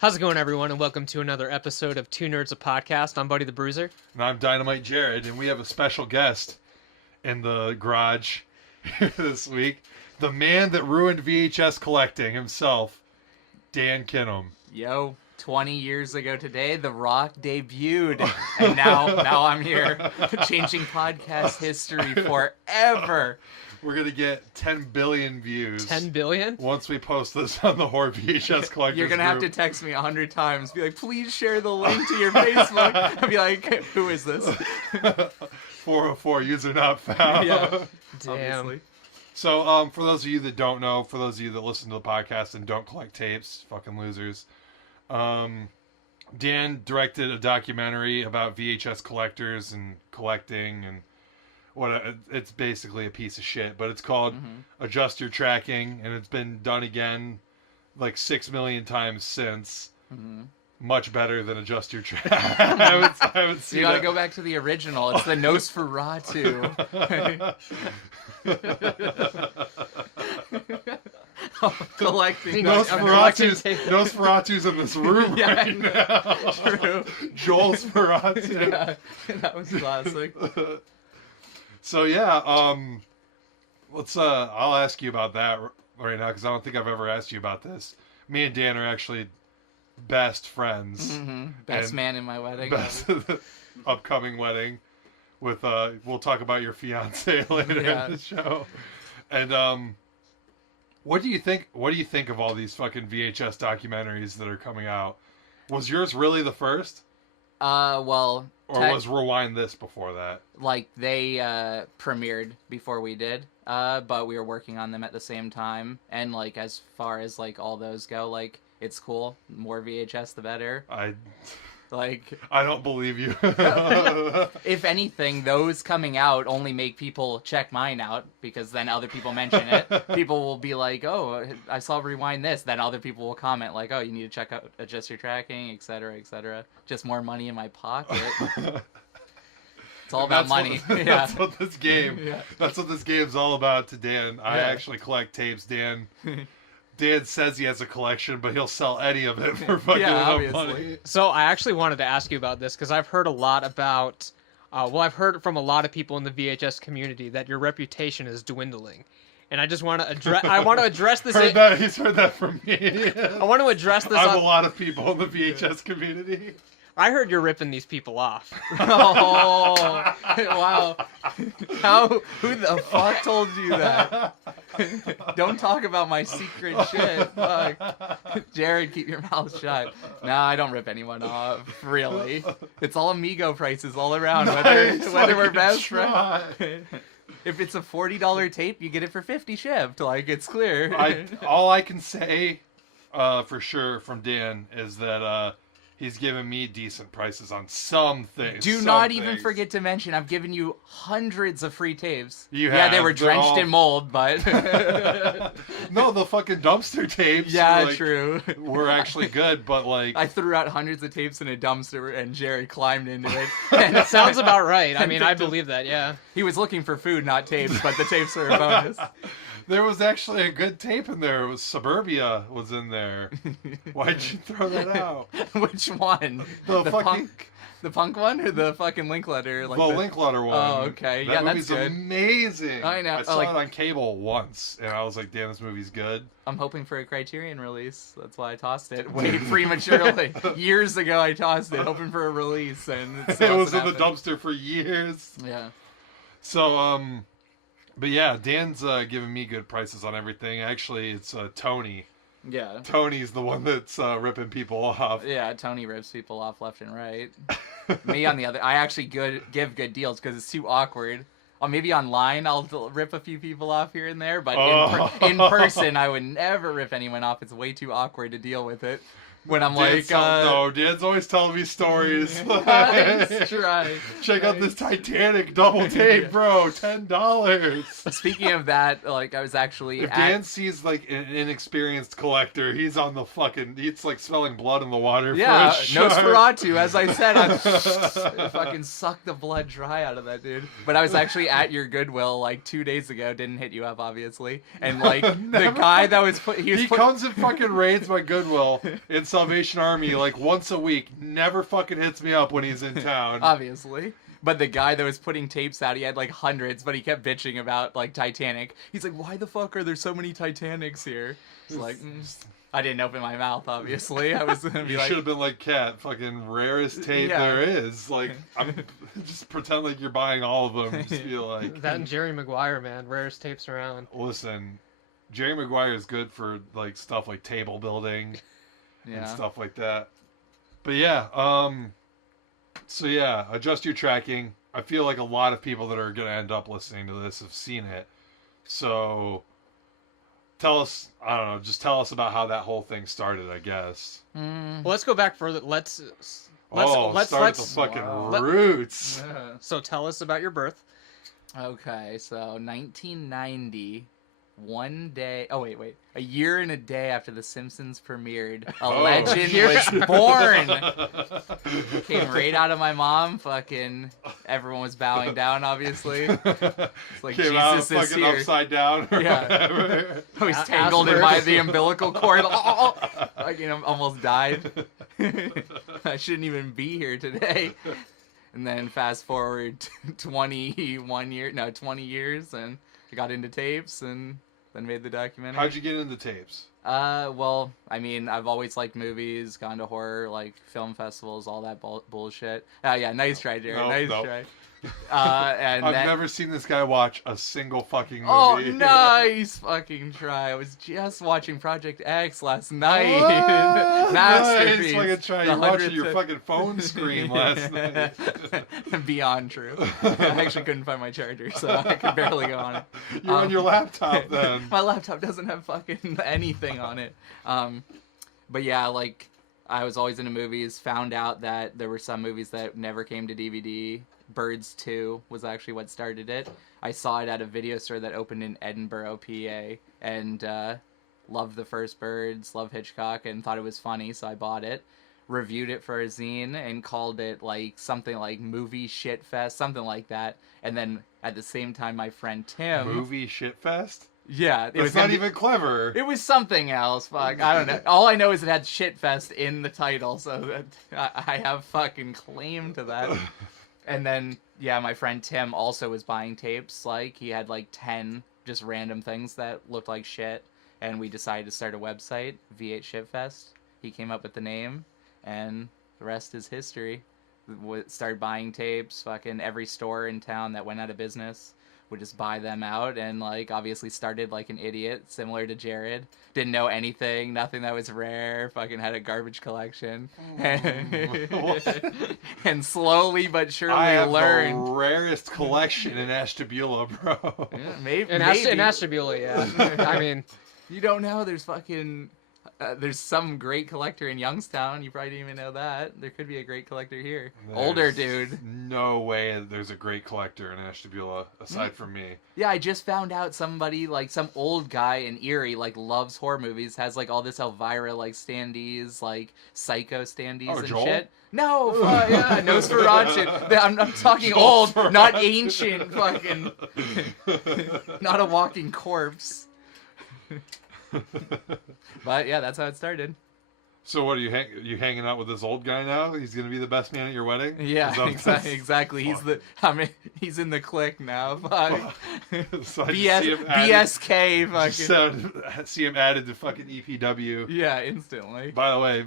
How's it going, everyone, and welcome to another episode of Two Nerds a Podcast. I'm Buddy the Bruiser. And I'm Dynamite Jared, and we have a special guest in the garage here this week. The man that ruined VHS collecting himself, Dan Kinem. Yo, 20 years ago today, The Rock debuted, and now I'm here, changing podcast history forever. We're going to get 10 billion views. 10 billion? Once we post this on the Horror VHS Collectors You're going to have to text me 100 times. Be like, please share the link to your Facebook. I'll be like, who is this? 404, user not found. Yeah, Damn. obviously. So, for those of you that don't know, for those of you that listen to the podcast and don't collect tapes, fucking losers, Dan directed a documentary about VHS collectors and collecting, and it's basically a piece of shit, but it's called Adjust Your Tracking, and it's been done again like 6 million times since. Much better than Adjust Your Tracking. I would see You gotta that. go back to the original. It's the Nosferatu. Collecting. Nosferatu's in this room right now. True. Joel's Ferratu. Yeah, that was classic. So yeah, let's. I'll ask you about that right now because I don't think I've ever asked you about this. Me and Dan are actually best friends. Best And man in my wedding. Best upcoming wedding. With we'll talk about your fiance later in the show. And what do you think? What do you think of all these fucking VHS documentaries that are coming out? Was yours really the first? Well, Or was Rewind This before that? like they premiered before we did, but we were working on them at the same time. And like as far as like all those go, like it's cool. More VHS, the better. I don't believe you. If anything, those coming out only make people check mine out because then other people mention it. People will be like, "Oh, I saw Rewind This." Then other people will comment like, "Oh, you need to check out Adjust Your Tracking, etc., etc." Just more money in my pocket. It's all about money. That's what this game. Yeah. That's what this game's all about to Dan. I Yeah. actually collect tapes. Dan says he has a collection, but he'll sell any of it for fucking enough obviously. money. So I actually wanted to ask you about this because I've heard a lot about, I've heard from a lot of people in the VHS community that your reputation is dwindling. And I just want to address, address this. He's heard that from me. I want to address this. I'm a lot of people in the VHS community. I heard you're ripping these people off. Oh, wow. Who the fuck told you that? Don't talk about my secret shit. Fuck. Jared, keep your mouth shut. No, I don't rip anyone off. Really. It's all amigo prices all around, whether we're best friends. If it's a $40 tape, you get it for $50 shipped. Like, it's clear. All I can say for sure from Dan is that he's given me decent prices on some things. Do not even forget to mention, I've given you hundreds of free tapes. You Yeah, have. they were drenched in mold, but... No, the fucking dumpster tapes. Yeah, were, true. Were actually good, but like... I threw out hundreds of tapes in a dumpster, and Jared climbed into it. And Sounds about right. I mean, I believe that, yeah. He was looking for food, not tapes, but the tapes were a bonus. There was actually a good tape in there. It was Suburbia was in there. Why'd you throw that out? Which one? The fucking- The punk one, or the fucking Linklater? Like The Linklater one. Oh, okay. That Yeah, that's movie's good. amazing. I know. I saw it on cable once, and I was like, damn, this movie's good. I'm hoping for a Criterion release. That's why I tossed it way prematurely. Years ago, I tossed it, hoping for a release, and it was in the dumpster for years. Yeah. So, but yeah, Dan's giving me good prices on everything. Actually, it's Tony. Yeah. Tony's the one that's ripping people off. Yeah, Tony rips people off left and right. Me, on the other, I actually give good deals because it's too awkward. Or maybe online I'll rip a few people off here and there, but in person I would never rip anyone off. It's way too awkward to deal with it. When I'm no, Dan's always telling me stories. Nice try. Check out this Titanic double tape, bro. $10. Speaking of that, like I was actually If Dan sees like an inexperienced collector, he's on the fucking. It's like smelling blood in the water. Yeah, for a shark. Nosferatu. As I said, I fucking sucked the blood dry out of that dude. But I was actually at your Goodwill like 2 days ago. Didn't hit you up, obviously. And like the guy that was he He comes and fucking raids my Goodwill and Salvation Army like once a week. Never fucking hits me up when he's in town. Obviously. But the guy that was putting tapes out, he had like hundreds, but he kept bitching about like Titanic. He's like, why the fuck are there so many Titanics here? It's like, I didn't open my mouth, obviously. I was gonna be You like, should have been like, Cat, fucking rarest tape Yeah. there is. Like, I'm just pretend like you're buying all of them. Just be like, That and Jerry Maguire, man, rarest tapes around. listen, Jerry Maguire is good for like stuff like table building and yeah. stuff like that. But yeah, so yeah, adjust your tracking. I feel like a lot of people that are gonna end up listening to this have seen it. So tell us, I don't know, just tell us about how that whole thing started, I guess. Well, let's go back further. Let's Start at the fucking Wow. roots. So tell us about your birth. Okay, so 1990, one day. Oh wait, a year and a day after The Simpsons premiered, a Oh. legend was born. Came right out of my mom. Fucking everyone was bowing down. Obviously, it's like Came out Jesus is fucking here. upside down. Or Yeah. whatever. I was Ass tangled in first. by the umbilical cord. Fucking almost died. I shouldn't even be here today. And then fast forward 20 years, and I got into tapes and then made the documentary. How'd you get into tapes? Well, I mean, I've always liked movies, gone to horror, like film festivals, all that bullshit. Oh yeah, nice try, Jared. Nice Nope. try. And I've then, never seen this guy watch a single fucking movie. Oh, nice fucking try. I was just watching Project X last night. What? Masterpiece. Nice fucking try. The You're watching 100th your fucking phone screen last night. Beyond true. I actually couldn't find my charger, so I could barely go on it. You're on your laptop then. My laptop doesn't have fucking anything on it. But yeah, like, I was always into movies, found out that there were some movies that never came to DVD. Birds 2 was actually what started it. I saw it at a video store that opened in Edinburgh, PA, and loved the first Birds, loved Hitchcock, and thought it was funny, so I bought it. Reviewed it for a zine and called it like something like Movie Shit Fest, something like that. And then at the same time, my friend Tim. Movie shitfest? Yeah, it It's was not gonna be- even clever. It was something else. Fuck, I don't know. All I know is it had Shitfest in the title, so that I have fucking claim to that. And then, yeah, my friend Tim also was buying tapes. Like, he had like 10 just random things that looked like shit. And we decided to start a website, V8 Shitfest. He came up with the name, and the rest is history. Started buying tapes. Fucking every store in town that went out of business would just buy them out, and like obviously started like an idiot, similar to Jared. Didn't know anything, nothing that was rare. Fucking had a garbage collection, and slowly but surely I have learned. the rarest collection in Ashtabula, bro. Yeah, maybe, In Ashtabula, yeah. I mean, you don't know. There's fucking. There's some great collector in Youngstown. You probably didn't even know that. There could be a great collector here. Older dude. No way there's a great collector in Ashtabula aside from me. Yeah, I just found out somebody, like, some old guy in Erie, like, loves horror movies, has, like, all this Elvira, like, standees, like, Psycho standees and Joel? shit. No, yeah, Nosferatu. I'm talking old, not ancient, fucking, not a walking corpse. But, yeah, that's how it started. So what are you hanging out with this old guy now? He's gonna be the best man at your wedding? Yeah, Is that- exactly. He's in the clique now. Fuck. So I just see him added- BSK, just fucking. see him added to fucking EPW. Yeah, instantly. By the way,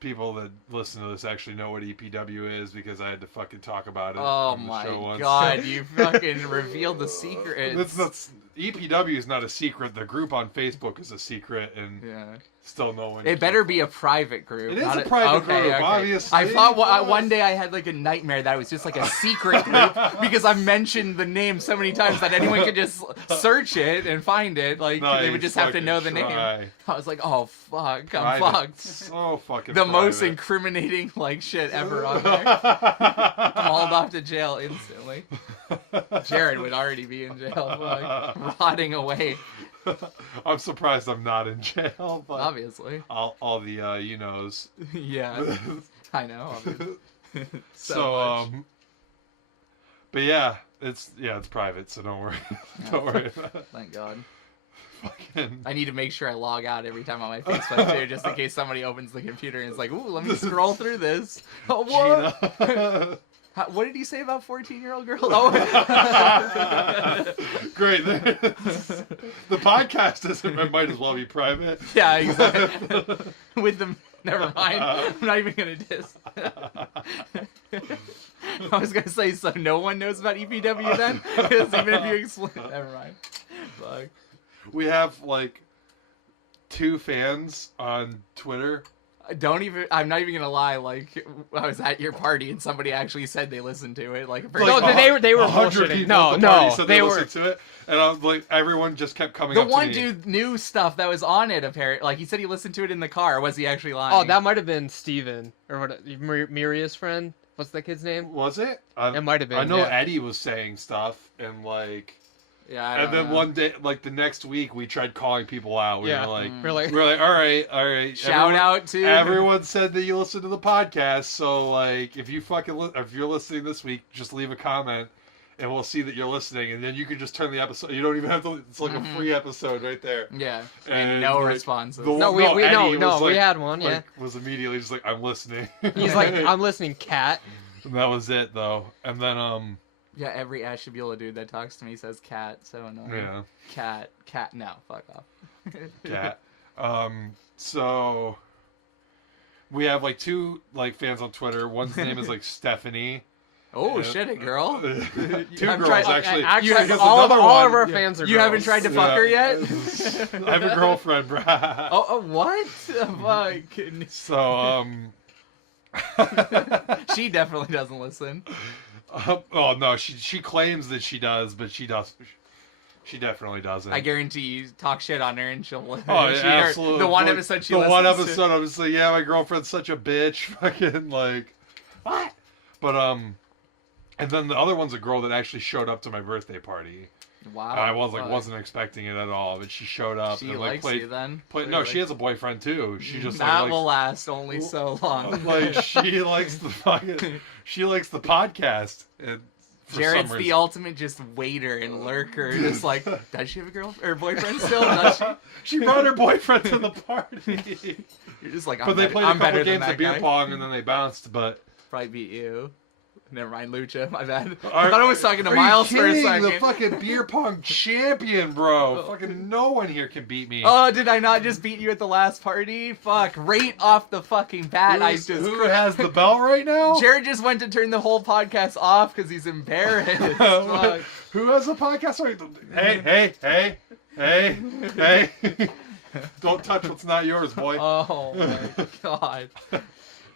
people that listen to this actually know what EPW is because I had to fucking talk about it Oh on the show my once. god, you fucking revealed the secret. EPW is not a secret. The group on Facebook is a secret, and Yeah. still no one. It better be a private group. It is not a private group, obviously. I thought one day I had like a nightmare that it was just like a secret group because I mentioned the name so many times that anyone could just search it and find it. Like they would just have to know the name. I was like, oh fuck, I'm fucked. So fucking. The most private. incriminating like shit ever on there. Hauled off to jail instantly. Jared would already be in jail, like, rotting away. I'm surprised I'm not in jail, but Obviously. all the you knows. Yeah, I know. Obviously. So but yeah, it's private, so don't worry. Don't worry about it. Thank God. fucking. I need to make sure I log out every time on my Facebook too, just in case somebody opens the computer and is like, "Ooh, let me scroll through this." Oh, what? Gina. What did he say about 14-year-old girls? Oh. Great. The podcast it might as well be private. Yeah, exactly. With them, never mind. I'm not even gonna diss. I was gonna say, so no one knows about EPW then, because even if you explain, never mind. Fuck. We have like 2 fans on Twitter. I'm not even gonna lie. Like, I was at your party and somebody actually said they listened to it. Like, No, they were 100 bullshitting. people at the No, party said they were. listened to it, and I was like, everyone just kept coming the up one to me. dude knew stuff that was on it. Apparently, like he said he listened to it in the car. Was he actually lying? Oh, that might have been Steven. Or what? Miria's friend. What's that kid's name? Was it? It might have been. I know yeah. Eddie was saying stuff, and like, Yeah. I and don't then know. one day, like the next week, we tried calling people out. We Yeah. were like, We're like, all right. Shout out to Everyone said that you listened to the podcast, so like, if you if you're listening this week, just leave a comment, and we'll see that you're listening, and then you can just turn the episode. You don't even have to. It's like a free episode right there. Yeah, And, and no like, responses. the- no, Eddie we was like- had one. Yeah. Like, was immediately just like, I'm listening. He's like, I'm listening, cat. And that was it though, and then Yeah, every Ashtabula dude that talks to me says cat. So annoying. yeah. Cat. No, fuck off. Cat. So we have like 2 like fans on Twitter. One's name is like Stephanie. Oh Yeah. shit, a girl. 2 haven't girls tried- actually. Actually, Because all of another one- our fans are. You haven't girls. tried to fuck her yet? I have a girlfriend, bruh. Oh, what? Fuck. So She definitely doesn't listen. oh no, she claims that she does, but she does. She definitely doesn't. I guarantee you talk shit on her and she'll. Oh yeah, she- absolutely. The one Like, episode she The listens one to- episode, I'm just like, yeah, my girlfriend's such a bitch. Fucking like, what? But and then the other one's a girl that actually showed up to my birthday party. Wow. And I fuck. wasn't expecting it at all, but she showed up She and like likes played. you then. No, she has a boyfriend too. She just that like, will last only so long. like she likes the fucking she likes the podcast. And for Jared's some the reason- ultimate just waiter and lurker. Just like, does she have a girl or boyfriend still? Does she? She brought her boyfriend to the party. You're just like, But they played a I'm couple better than games that of beer guy. pong and then they bounced. But Probably beat you. Never mind, Lucha. My bad. Are- I thought I was talking to are Miles you for a kidding? second. The fucking beer pong champion, bro. Fucking no one here can beat me. Oh, did I not just beat you at the last party? Fuck! Right off the fucking bat, Who has the bell right now? Jared just went to turn the whole podcast off because he's embarrassed. Fuck. Who has the podcast right? Hey. Don't touch what's not yours, boy. Oh my god.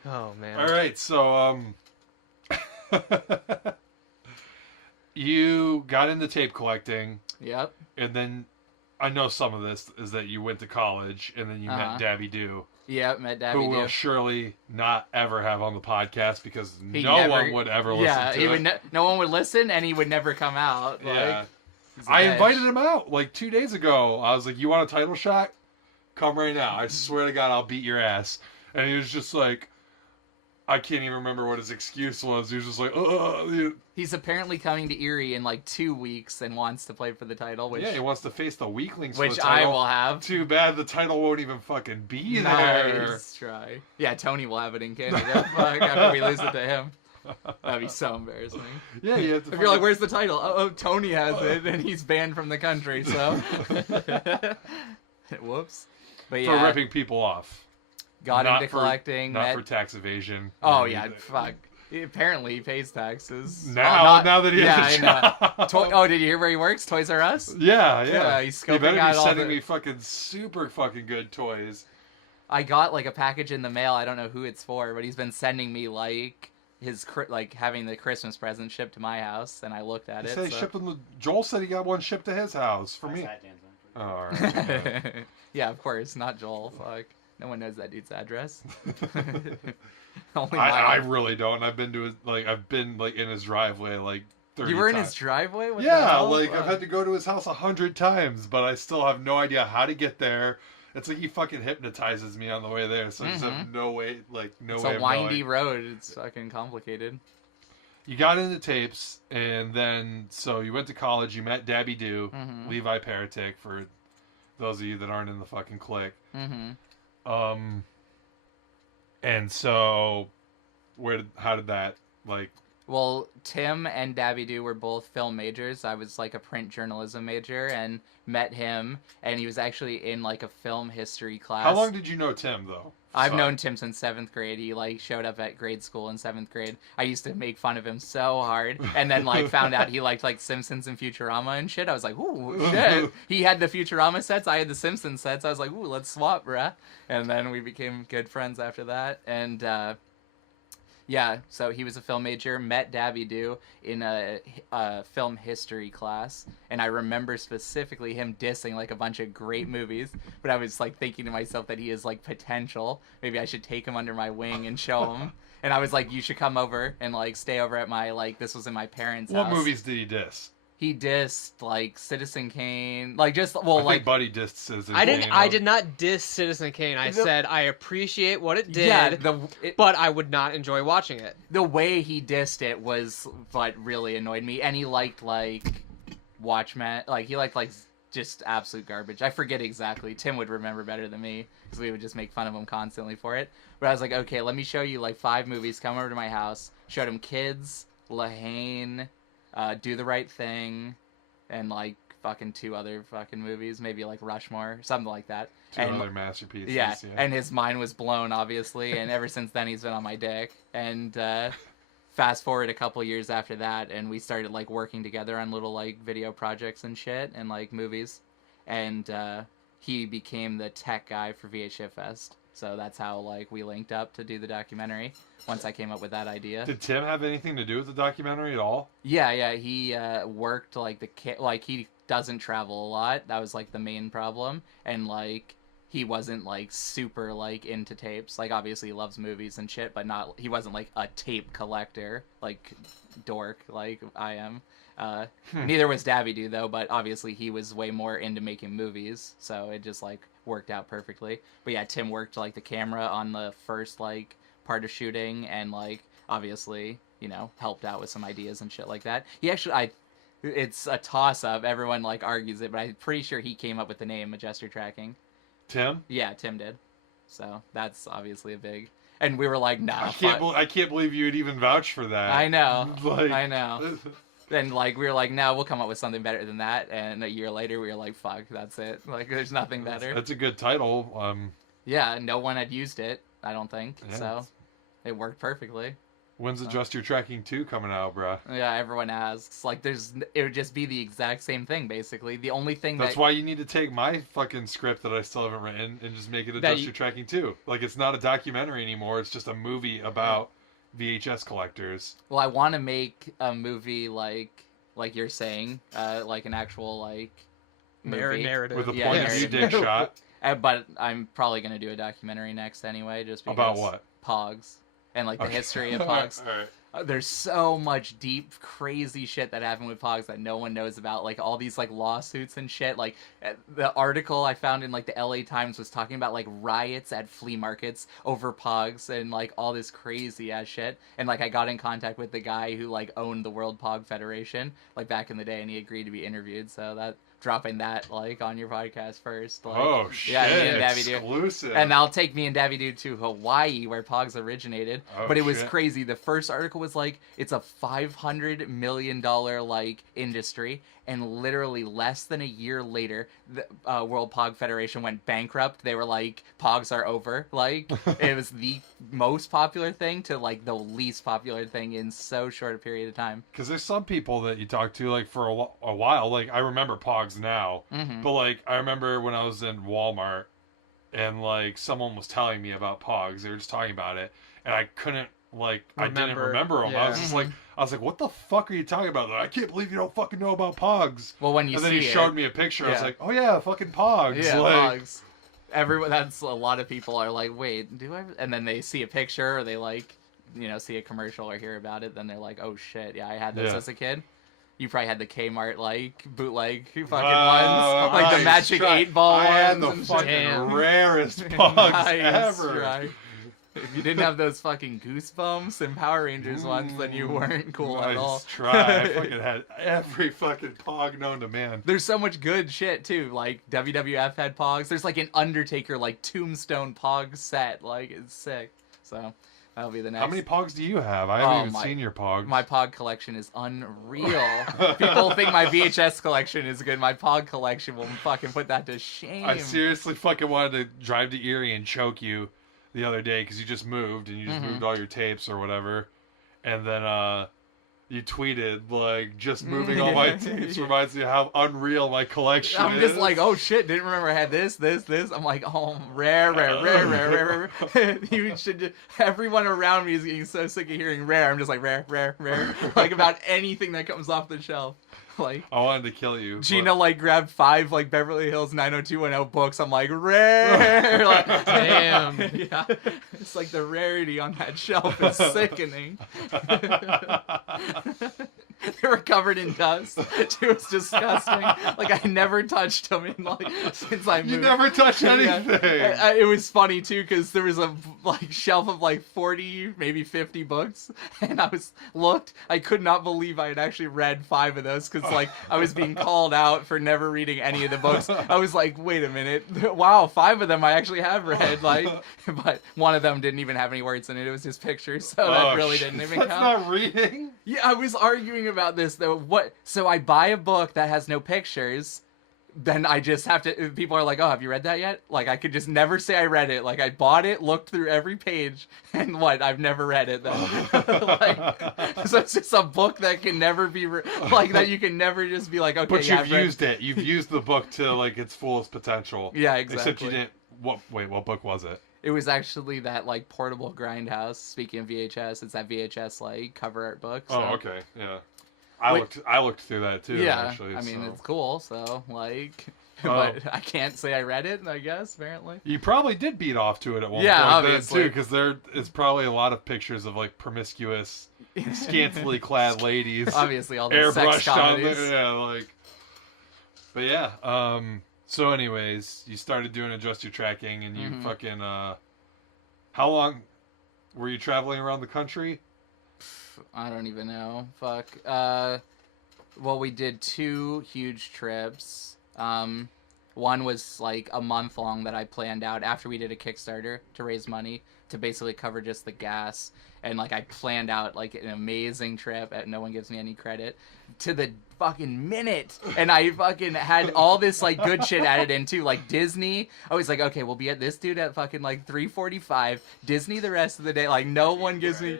Oh man. All right, so you got into tape collecting, Yep. and then I know some of this is that you went to college, and then you Uh-huh. met Dabby Doo, Yep. Met Dabby who will Doo. surely not ever have on the podcast because He no never- one would ever listen Yeah, to he it. would. No one would listen, and he would never come out. Like, Yeah. he's a I bitch. invited him out like 2 days ago. I was like, "You want a title shot? Come right now. I swear to God, I'll beat your ass." And he was just like, I can't even remember what his excuse was. He was just like, "Ugh." He's apparently coming to Erie in like 2 weeks and wants to play for the title, which Yeah, he wants to face the weaklings for which the I title. will have. Too bad the title won't even fucking be there. Nice try. Yeah, Tony will have it in Canada. Fuck, after we lose it to him. That'd be so embarrassing. Yeah, you have to If you're like, where's the title? Oh, Tony has it, and he's banned from the country, so. Whoops. But for yeah, ripping people off. got Not into for- collecting. Not met- for tax evasion. Oh, yeah, fuck. Apparently he pays taxes. Now that he has a I know. job. Oh, did you hear where he works? Toys R Us? Yeah. Yeah, he's He scoping better out be all sending the- me fucking super fucking good toys. I got like a package in the mail. I don't know who it's for, but he's been sending me like his like having the Christmas present shipped to my house, and I looked at He it. said he's so- shipping Joel said he got one shipped to his house for me. Fat Dan's Oh, all right. Yeah, of course, not Joel. Fuck, no one knows that dude's address. Only I mine. really don't. I've been to his I've been like in his driveway like 30 You were in times. his driveway. What the Yeah, hell? like I've Fuck. had to go to his house 100 times, but I still have no idea how to get there. It's like he fucking hypnotizes me on the way there, so I just have no way, like no It's way. a of windy knowing. road. It's fucking complicated. You got into tapes, and then so you went to college. You met Dabby Doo, Mhm. Levi Paratic for Those of you that aren't in the fucking clique. Mm-hmm. And so, how did that, like... Well, Tim and Davidu were both film majors. I was like a print journalism major and met him, and he was actually in like a film history class. How long did you know Tim, though? I've known Tim since 7th grade. He like showed up at grade school in 7th grade. I used to make fun of him so hard, and then like found out he liked like Simpsons and Futurama and shit. I was like, ooh, shit. He had the Futurama sets, I had the Simpsons sets. I was like, ooh, let's swap, bruh. And then we became good friends after that. And yeah, so he was a film major, met Davidu in a film history class, and I remember specifically him dissing like a bunch of great movies, but I was like thinking to myself that he has like potential. Maybe I should take him under my wing and show him. And I was like, you should come over and like stay over at my, like, this was in my parents' house. What movies did he diss? He dissed like Citizen Kane, like just well, I think Buddy dissed Citizen Kane. I did not diss Citizen Kane. I said I appreciate what it did, yeah, but I would not enjoy watching it. The way he dissed it was what really annoyed me, and he liked like Watchmen, like he liked like just absolute garbage. I forget exactly. Tim would remember better than me because we would just make fun of him constantly for it. But I was like, okay, let me show you like 5 movies. Come over to my house. Showed him Kids, Lahane. Do the Right Thing, and like fucking 2 other fucking movies, maybe like Rushmore, something like that. 2 other masterpieces. Yeah, and his mind was blown, obviously, and ever since then he's been on my dick. And fast forward a couple years after that, and we started like working together on little like video projects and shit, and like movies. And he became the tech guy for VHF Fest. So that's how like we linked up to do the documentary. Once I came up with that idea. Did Tim have anything to do with the documentary at all? Yeah. He worked like he doesn't travel a lot. That was like the main problem, and like he wasn't like super like into tapes. Like obviously he loves movies and shit, but he wasn't like a tape collector like dork like I am. Neither was Davidu though, but obviously he was way more into making movies, so it just like worked out perfectly. But yeah, Tim worked like the camera on the first like part of shooting, and like obviously, you know, helped out with some ideas and shit like that. He actually, it's a toss up. Everyone like argues it, but I'm pretty sure he came up with the name gesture tracking. Tim? Yeah, Tim did. So that's obviously a big. And we were like, nah. I can't believe you would even vouch for that. I know. Like... I know. Then like we were like, no, we'll come up with something better than that. And a year later, we were like, fuck, that's it. Like, there's nothing better. That's a good title. Yeah, no one had used it, I don't think. Yeah. So it worked perfectly. When's Adjust Your Tracking 2 coming out, bruh? Yeah, everyone asks. Like, it would just be the exact same thing, basically. The only thing That's why you need to take my fucking script that I still haven't written and just make it Adjust Your Tracking 2. Like, it's not a documentary anymore. It's just a movie about VHS collectors. Well, I want to make a movie like you're saying, like an actual, like, movie. Narrative. With a point of view dick shot. But I'm probably going to do a documentary next anyway, just because. About what? Pogs. And, like, the history of Pogs. All right. There's so much deep, crazy shit that happened with Pogs that no one knows about. Like, all these, like, lawsuits and shit. Like, the article I found in, like, the LA Times was talking about, like, riots at flea markets over Pogs and, like, all this crazy-ass shit. And, like, I got in contact with the guy who, like, owned the World Pog Federation, like, back in the day, and he agreed to be interviewed. So that... dropping that like on your podcast first. Like, oh shit! Yeah, me and Davidu. Exclusive. And I'll take me and Davidu to Hawaii, where Pogs originated. Oh, but it was shit. crazy. The first article was like, it's a $500 million like industry, and literally less than a year later, the World Pog Federation went bankrupt. They were like, Pogs are over. Like, it was the most popular thing to like the least popular thing in so short a period of time. Because there's some people that you talk to like for a while. Like I remember Pogs now, but like I remember when I was in Walmart and like someone was telling me about Pogs. They were just talking about it, and I couldn't I didn't remember them. Yeah. I was just like, what the fuck are you talking about? Like, I can't believe you don't fucking know about Pogs. Well, when you and then he showed me a picture. I was like, oh yeah, fucking Pogs. Yeah, like, Pogs. Everyone, that's a lot of people are like, wait, do I? And then they see a picture, or they like, you know, see a commercial or hear about it. Then they're like, oh shit, yeah, I had this as a kid. You probably had the Kmart like bootleg fucking ones, like the matching 8-ball ones. I had the fucking rarest Pogs ever. Right. If you didn't have those fucking Goosebumps and Power Rangers ones, then you weren't cool at all. Nice try. I fucking had every fucking Pog known to man. There's so much good shit too. Like WWF had Pogs. There's like an Undertaker like Tombstone Pog set. Like it's sick. So that'll be the next. How many Pogs do you have? I haven't even seen your Pogs. My Pog collection is unreal. People think my VHS collection is good. My Pog collection will fucking put that to shame. I seriously fucking wanted to drive to Erie and choke you the other day because you just moved and you just moved all your tapes or whatever, and then you tweeted like, just moving all my tapes reminds me of how unreal my collection is. I'm just like, oh shit, didn't remember I had this. I'm like, oh, rare. You should just, everyone around me is getting so sick of hearing rare. I'm just like, rare. Like about anything that comes off the shelf. Like, I wanted to kill you. Gina like grabbed 5 like Beverly Hills 90210 books. I'm like, rare. Like, Damn. Yeah, it's like the rarity on that shelf is sickening. They were covered in dust. It was disgusting. Like I never touched them in like since I moved. You never touch anything. Yeah. It was funny too because there was a like shelf of like 40, maybe 50 books, and I could not believe I had actually read 5 of those because like I was being called out for never reading any of the books. I was like, wait a minute, wow, 5 of them I actually have read. Like, but one of them didn't even have any words in it. It was just pictures, so that really didn't even count. That's not reading. Yeah, I was arguing about this though. So I buy a book that has no pictures, then I just have to. People are like, "Oh, have you read that yet?" Like I could just never say I read it. Like I bought it, looked through every page, and I've never read it. Then, so it's just a book that can never be like that. You can never just be like, "Okay." But yeah, you've used it. You've used the book to like its fullest potential. Yeah, exactly. Except you didn't. What book was it? It was actually that like portable Grindhouse. Speaking of VHS, it's that VHS like cover art book. So. Oh, okay, yeah. I looked through that too. Yeah, actually, I mean so. it's cool. So like, Oh. but I can't say I read it. I guess apparently. You probably did beat off to it at one Yeah, point obviously. then too, because there is probably a lot of pictures of like promiscuous, scantily clad ladies, Obviously, all the sex airbrushed on comedies. there. Yeah, like. But yeah. So, anyways, you started doing Adjust Your Tracking, and you fucking. How long were you traveling around the country? I don't even know. Fuck. Well, we did 2 huge trips. One was like a month long that I planned out after we did a Kickstarter to raise money to basically cover just the gas. And like I planned out like an amazing trip, and no one gives me any credit, to the fucking minute. And I fucking had all this like good shit added in too, like Disney. I was like, okay, we'll be at this dude at fucking like 3:45. Disney the rest of the day. Like no one gives me.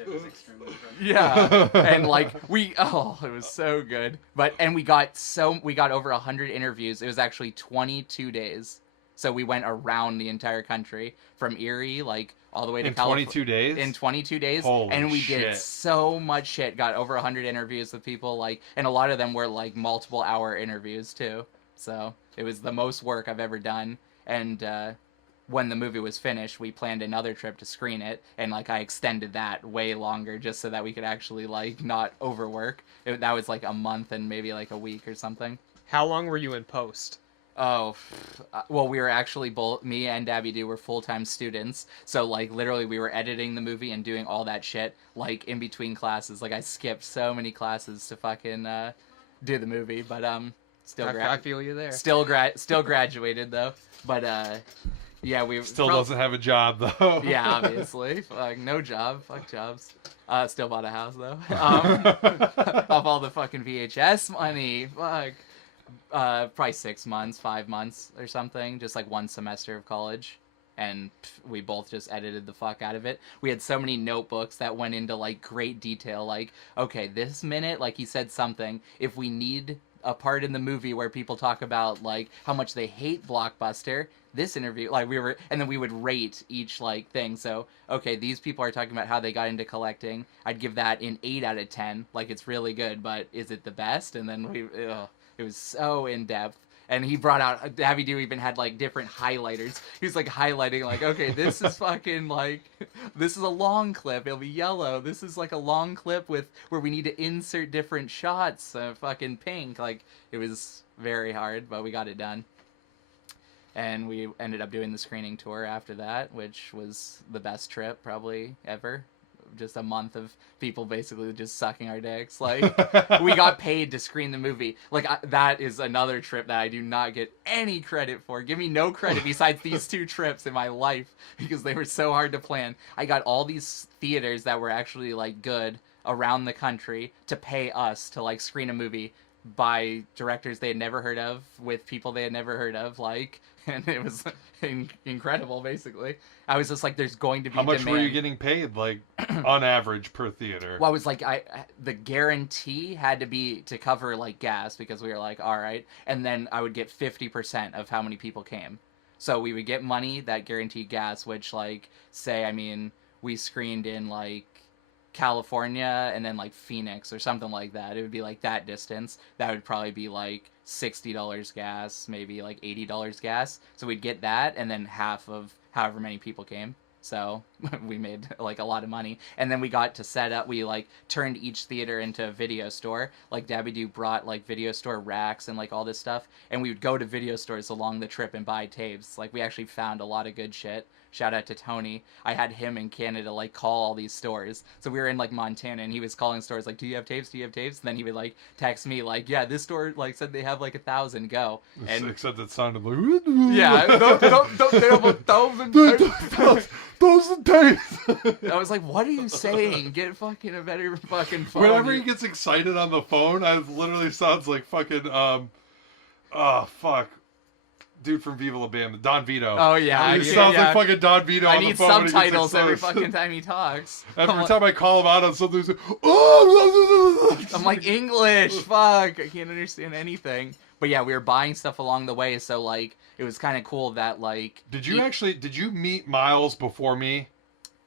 Yeah, and like it was so good. And we got over 100 interviews. It was actually 22 days. So we went around the entire country from Erie, like all the way to California. 22 days? In 22 days. Holy and we shit. did so much shit. Got over 100 interviews with people, like, and a lot of them were like multiple hour interviews too. So it was the most work I've ever done. And when the movie was finished, we planned another trip to screen it, and like I extended that way longer just so that we could actually like not overwork. That was like a month and maybe like a week or something. How long were you in post? Oh, well, we were actually both, me and Dabby Doo were full-time students. So, like, literally, we were editing the movie and doing all that shit, like, in between classes. Like, I skipped so many classes to fucking do the movie, but, still I feel you there. Still graduated, though. But, yeah, we... Still doesn't have a job, though. Yeah, obviously. No job. Fuck jobs. Still bought a house, though. Off all the fucking VHS money. Fuck. Probably 6 months, 5 months or something, just like one semester of college, and we both just edited the fuck out of it. We had so many notebooks that went into like great detail, like, okay, this minute, like he said something, if we need a part in the movie where people talk about like how much they hate Blockbuster, this interview, like and then we would rate each like thing. So, okay, these people are talking about how they got into collecting. I'd give that an 8 out of 10. Like, it's really good, but is it the best? And then it was so in depth. And he brought out, Davy Doo even had like different highlighters. He was like highlighting like, okay, this is fucking like, this is a long clip. It'll be yellow. This is like a long clip with where we need to insert different shots. Fucking pink. Like, it was very hard, but we got it done. And we ended up doing the screening tour after that, which was the best trip probably ever. Just a month of people basically just sucking our dicks. Like, we got paid to screen the movie. Like, that is another trip that I do not get any credit for. Give me no credit besides these 2 trips in my life because they were so hard to plan. I got all these theaters that were actually, like, good around the country to pay us to, like, screen a movie by directors they had never heard of with people they had never heard of, like, and it was incredible, basically. I was just like, there's going to be How much demand. were you getting paid, like, on average per theater? Well, I was like, the guarantee had to be to cover, like, gas, because we were like, all right, and then I would get 50% of how many people came. So we would get money, that guaranteed gas, which, like, say, I mean, we screened in, like, California and then like Phoenix or something like that. It would be like that distance. That would probably be like $60 gas, maybe like $80 gas. So we'd get that and then half of however many people came. So we made like a lot of money. And then we got to set up, we like turned each theater into a video store. Like Dabby Doo brought like video store racks and like all this stuff. And we would go to video stores along the trip and buy tapes. Like we actually found a lot of good shit. Shout out to Tony. I had him in Canada like call all these stores. So we were in like Montana and he was calling stores like, do you have tapes? Do you have tapes? And then he would like text me like, yeah, this store like said they have like 1,000, go. And except it sounded like yeah, they have 1,000 tapes. 1,000 tapes. I was like, what are you saying? Get fucking a better fucking phone. Whenever he gets excited on the phone, it literally sounds like fucking fuck. Dude from Viva La Bam, Don Vito. Oh yeah, He sounds like fucking Don Vito. I on need the phone when he gets subtitles every excited. fucking time he talks. Every time I call him out on something, he's like, oh! I'm like, English, fuck, I can't understand anything. But yeah, we were buying stuff along the way, so like it was kind of cool that like. Did you meet Miles before me?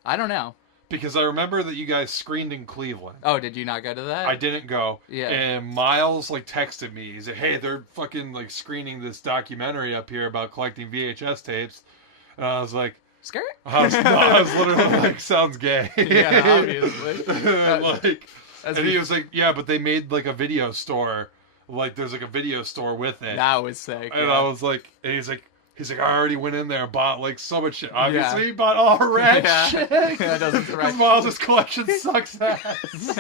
I don't know. Because I remember that you guys screened in Cleveland. Oh, did you not go to that? I didn't go. Yeah. And Miles like texted me. He said, "Hey, they're fucking like screening this documentary up here about collecting VHS tapes." And I was like, Skirt? I was literally like, sounds gay. Yeah, obviously. And he was like, yeah, but they made like a video store. Like there's like a video store with it. That was sick. And yeah. I was like, and he's like, I already went in there and bought like so much shit. Obviously, he bought all red shit. Yeah, doesn't Because Miles' collection sucks ass.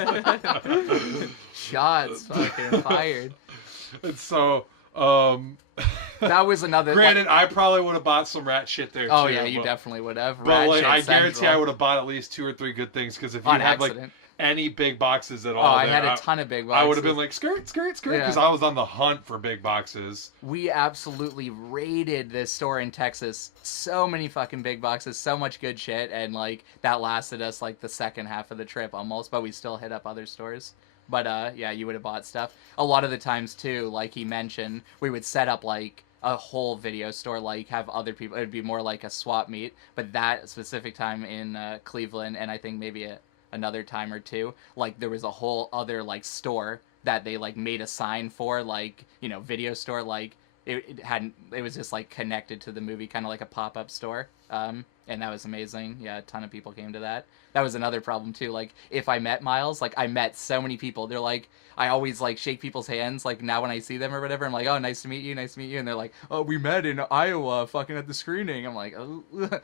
Shots fucking fired. And so, that was another. Granted, I probably would have bought some rat shit there. Oh too, yeah, you definitely would have. But like, I guarantee I would have bought at least 2 or 3 good things because if you had like any big boxes at all, I had a ton of big boxes. I would have been like skirt because I was on the hunt for big boxes. We absolutely raided this store in Texas. So many fucking big boxes, so much good shit, and like that lasted us like the second half of the trip almost. But we still hit up other stores. But yeah, you would have bought stuff. A lot of the times too, like he mentioned, we would set up like a whole video store, like have other people. It would be more like a swap meet. But that specific time in Cleveland, and I think maybe another time or two, like there was a whole other like store that they like made a sign for, like, you know, video store, like it was just like connected to the movie, kind of like a pop-up store. And that was amazing. Yeah, a ton of people came to that. That was another problem too. Like if I met Miles, like I met so many people. They're like, I always like shake people's hands. Like now when I see them or whatever, I'm like, oh, nice to meet you, nice to meet you. And they're like, oh, we met in Iowa, fucking at the screening. I'm like, oh,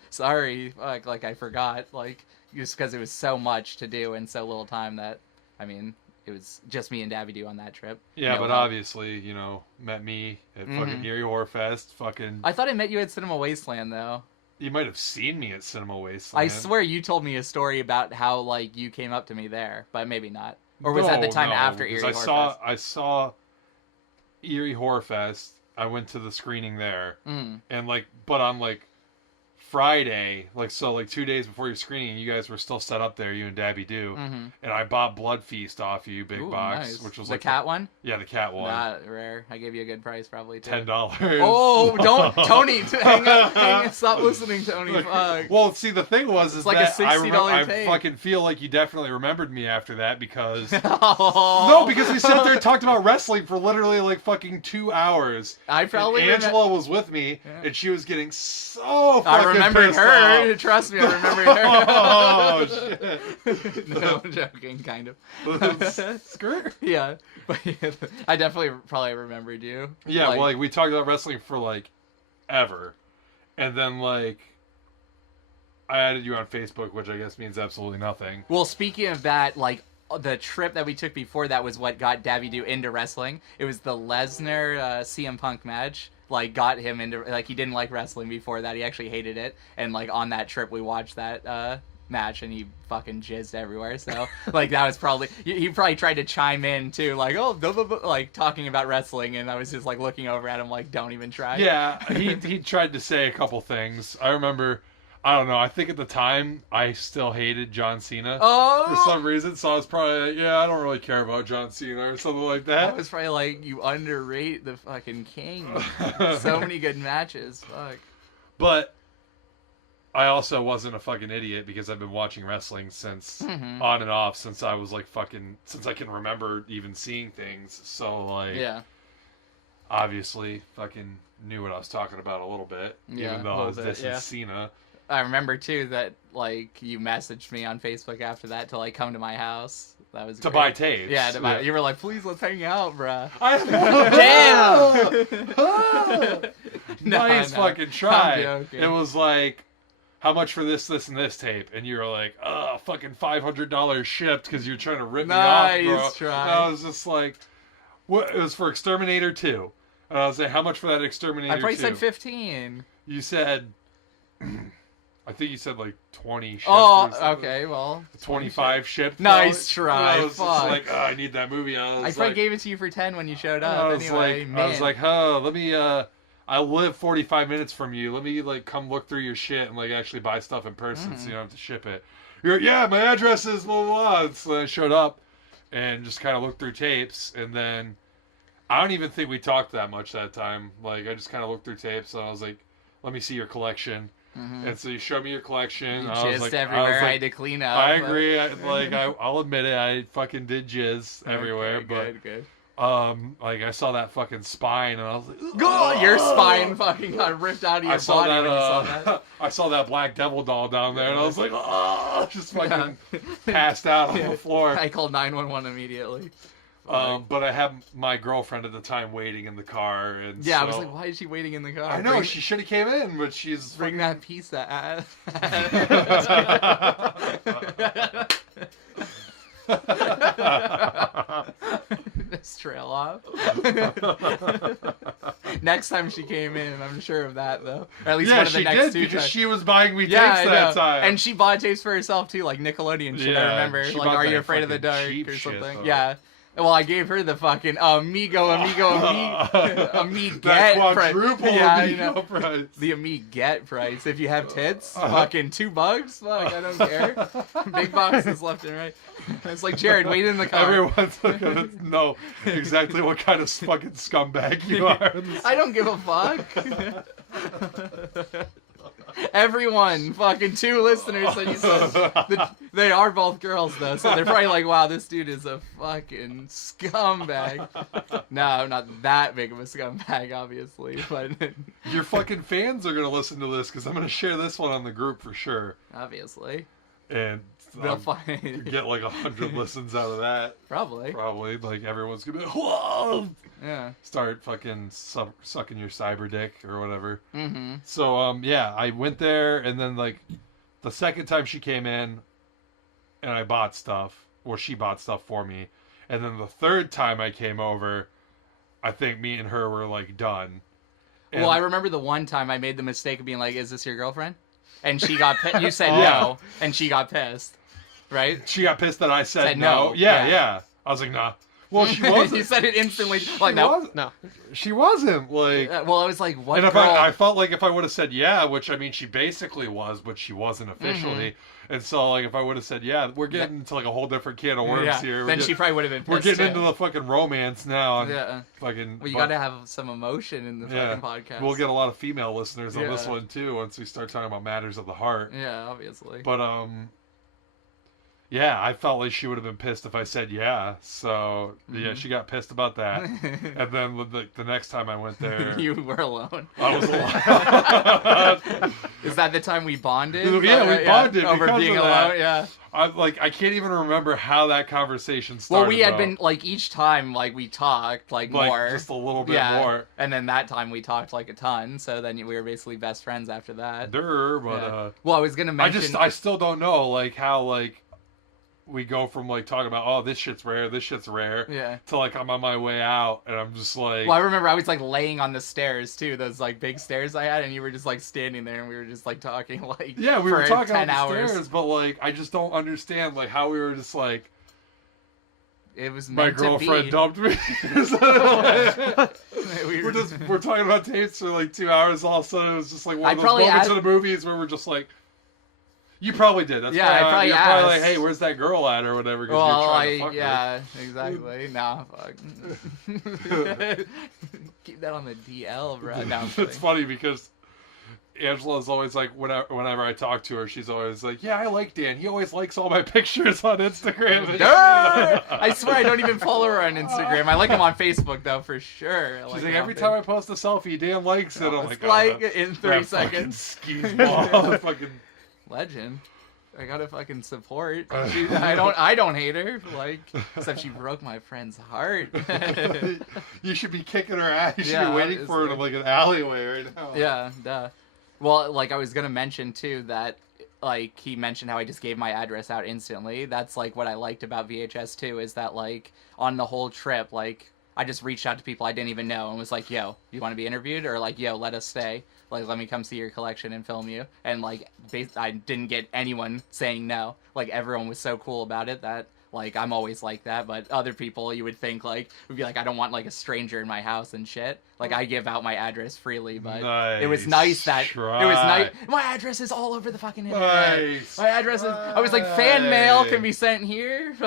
sorry, like I forgot. Like just because it was so much to do in so little time that, I mean, it was just me and Dabby Doo on that trip. Yeah, no but help. obviously, you know, met me at fucking Erie Horror Fest. Fucking. I thought I met you at Cinema Wasteland though. You might have seen me at Cinema Wasteland. I swear you told me a story about how like you came up to me there, but maybe not. Or was that the time after Erie Horror Fest? I saw Erie Horror Fest. I went to the screening there, and like, but on like Friday, like so, like 2 days before your screening, you guys were still set up there, you and Dabby Doo, and I bought Blood Feast off you, big box, nice. which was the like cat one. Yeah, the cat one. Not rare. I gave you a good price, probably too. $10. Oh, don't, Tony! Hang up, stop listening, Tony. Fuck. Well, see, the thing was, is like that a $60 I tape. fucking feel like you definitely remembered me after that because Oh. no, because we sat there and talked about wrestling for literally like fucking 2 hours. I probably and Angela was with me, and she was getting so fucking I remembered pissed her. off. Trust me, I remembered her. Oh shit! No, I'm joking, kind of. Skirt. Yeah, but yeah, I definitely probably remembered you. Yeah, well, like we talked about wrestling for like ever. And then, like, I added you on Facebook, which I guess means absolutely nothing. Well, speaking of that, like, the trip that we took before that was what got Davy Do into wrestling. It was the Lesnar CM Punk match. Like, got him into, like, he didn't like wrestling before that. He actually hated it. And, like, on that trip, we watched that match, and he fucking jizzed everywhere. So, like, that was probably, he probably tried to chime in, too. Like, oh, blah, blah, blah, like, talking about wrestling. And I was just, like, looking over at him, like, don't even try. Yeah, he tried to say a couple things. I remember, I don't know, I think at the time, I still hated John Cena. Oh! For some reason, so I was probably like, yeah, I don't really care about John Cena or something like that. That was probably like, you underrate the fucking king. So many good matches. Fuck. But I also wasn't a fucking idiot because I've been watching wrestling since on and off since I was like fucking since I can remember even seeing things. So like Yeah. obviously fucking knew what I was talking about a little bit. Yeah, even though a I was little bit, dissing Cena. I remember too that like you messaged me on Facebook after that to like come to my house. That was To great. buy tapes. Yeah, to buy. You were like, please let's hang out, bruh. Damn! Nice No, fucking I'm try. joking. It was like, how much for this, and this tape? And you were like, oh, fucking $500 shipped because you're trying to rip me off, bro. Nice try. And I was just like, what? It was for Exterminator 2. And I was like, how much for that Exterminator 2? I probably said 15. You said, I think you said like 20 shipped. Oh, or something. okay, well. 25 shipped. Nice probably. try, And I was fuck. just like, oh, I need that movie. I I was probably like, gave it to you for 10 when you showed up. I was Anyway, like, man. oh, let me, I live 45 minutes from you. Let me, like, come look through your shit and, like, actually buy stuff in person so you don't have to ship it. You're like, yeah, my address is blah, blah, blah. So I showed up and just kind of looked through tapes. And then I don't even think we talked that much that time. Like, I just kind of looked through tapes and I was like, let me see your collection. And so you showed me your collection. You I was jizzed like, everywhere. I had to clean up. I agree. I'll admit it. I fucking did jizz everywhere. Okay, But good. like I saw that fucking spine and I was like, Oh, your spine fucking got ripped out of your I saw body that, when you saw that. I saw that black devil doll down there and I was like, oh, just fucking passed out on the floor. I called 911 immediately. But I had my girlfriend at the time waiting in the car, and Yeah, so, I was like, why is she waiting in the car? I know she should have came in, but she's Bring that pizza. Just trail off. Next time she came in, I'm sure of that though. Or at least yeah, one of the she next did two because times. she was buying me tapes I that know. time, And she bought tapes for herself too, like Nickelodeon shit. I Yeah, remember, she like bought Are that You Afraid of the fucking Dark cheap or shit, something? though. Yeah. Well, I gave her the fucking amigo that get price. quadruple Yeah, I amigo know. price. The amigo get price. If you have tits, fucking $2. Fuck, I don't care. Big boxes left and right. It's like, Jared, wait in the car. Everyone's gonna know exactly what kind of fucking scumbag you are. I don't give a fuck. Everyone, fucking 2 listeners that you said. They are both girls, though, so they're probably like, wow, this dude is a fucking scumbag. No, not that big of a scumbag, obviously, but Your fucking fans are gonna listen to this because I'm gonna share this one on the group for sure, obviously. and They'll I'll find... get like 100 listens out of that. Probably. Probably, like everyone's gonna be like, whoa! Yeah. Start fucking sucking your cyber dick or whatever. Mm-hmm. So yeah, I went there, and then like the second time she came in, and I bought stuff, or she bought stuff for me, and then the third time I came over, I think me and her were like done. And Well, I remember the one time I made the mistake of being like, is this your girlfriend? And she got you said Oh. no, and she got pissed. Right? she got pissed that I said, Said no. no. Yeah, Yeah. yeah. I was like, nah. Well, she wasn't. You said it instantly. Like, She no. wasn't. No. She wasn't like. Well, I was like, what And if girl? I felt like if I would have said yeah, which I mean she basically was, but she wasn't officially. And so like if I would have said yeah, we're getting into like a whole different can of worms yeah. here. Then she probably would have been pissed. We're getting too. into the fucking romance now. And Yeah. fucking. Well, you but gotta have some emotion in the fucking podcast. We'll get a lot of female listeners on this Yeah. one too once we start talking about matters of the heart. Yeah, obviously. But Yeah, I felt like she would have been pissed if I said yeah. So yeah, she got pissed about that. And then the next time I went there, You were alone. I was alone. Is that the time we bonded? Yeah, we bonded over because being of that. alone. Yeah. I can't even remember how that conversation started. Well, we had though. been like each time like we talked like more, just a little bit more. and then that time we talked like a ton. So then we were basically best friends after that. But Yeah. Well, I was gonna mention. I still don't know like how like we go from like talking about oh this shit's rare Yeah. to like I'm on my way out and I'm just like Well, I remember I was like laying on the stairs too, those like big stairs I had, and you were just like standing there, and we were just like talking like yeah we for were talking 10 on the hours. stairs, but like I just don't understand like how we were just like It was my meant girlfriend to be. dumped me. we're talking about tapes for like 2 hours. All of a sudden, it was just like one of those moments in the movies where we're just like, you probably did. That's Yeah, I probably you're probably asked. like, hey, where's that girl at or whatever. 'Cause Well, you're trying to fuck her. yeah, exactly. Nah, fuck. Keep that on the DL, bro. No, I'm kidding. It's funny because Angela's always like, whenever I talk to her, she's always like, yeah, I like Dan. He always likes all my pictures on Instagram. I swear I don't even follow her on Instagram. I like him on Facebook though, for sure. She's like, every time I post a selfie, Dan likes it. I'm it's like, oh, in 3 seconds. Skis ball. Fucking Legend. I gotta fucking support. I don't hate her. Like, except she broke my friend's heart. You should be kicking her ass. You should Yeah, be waiting for her in like an alleyway right now. Yeah, duh. Well, like I was gonna mention too that like he mentioned how I just gave my address out instantly. That's like what I liked about VHS too, is that like on the whole trip, like I just reached out to people I didn't even know and was like, yo, you want to be interviewed? Or like, yo, let us stay. Like, let me come see your collection and film you. And like, I didn't get anyone saying no. Like, everyone was so cool about it that like I'm always like that. But other people, you would think like would be like, I don't want like a stranger in my house and shit. Like, I give out my address freely, but it was nice that it was nice. My address is all over the fucking internet. Nice. My address is. I was like, fan mail can be sent here.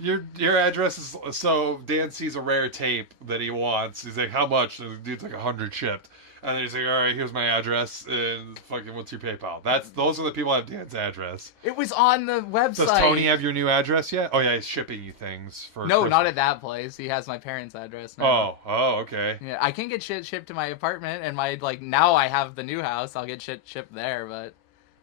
Your address is so Dan sees a rare tape that he wants. He's like, how much? And the dude's like 100 shipped. And he's like, all right, here's my address, and fucking, what's your PayPal? Those are the people that have Dan's address. It was on the website. Does Tony have your new address yet? Oh yeah, he's shipping you things for. No, Christmas. not at that place. He has my parents' address now. Oh, okay. Yeah, I can get shit shipped to my apartment, and my like now I have the new house. I'll get shit shipped there, but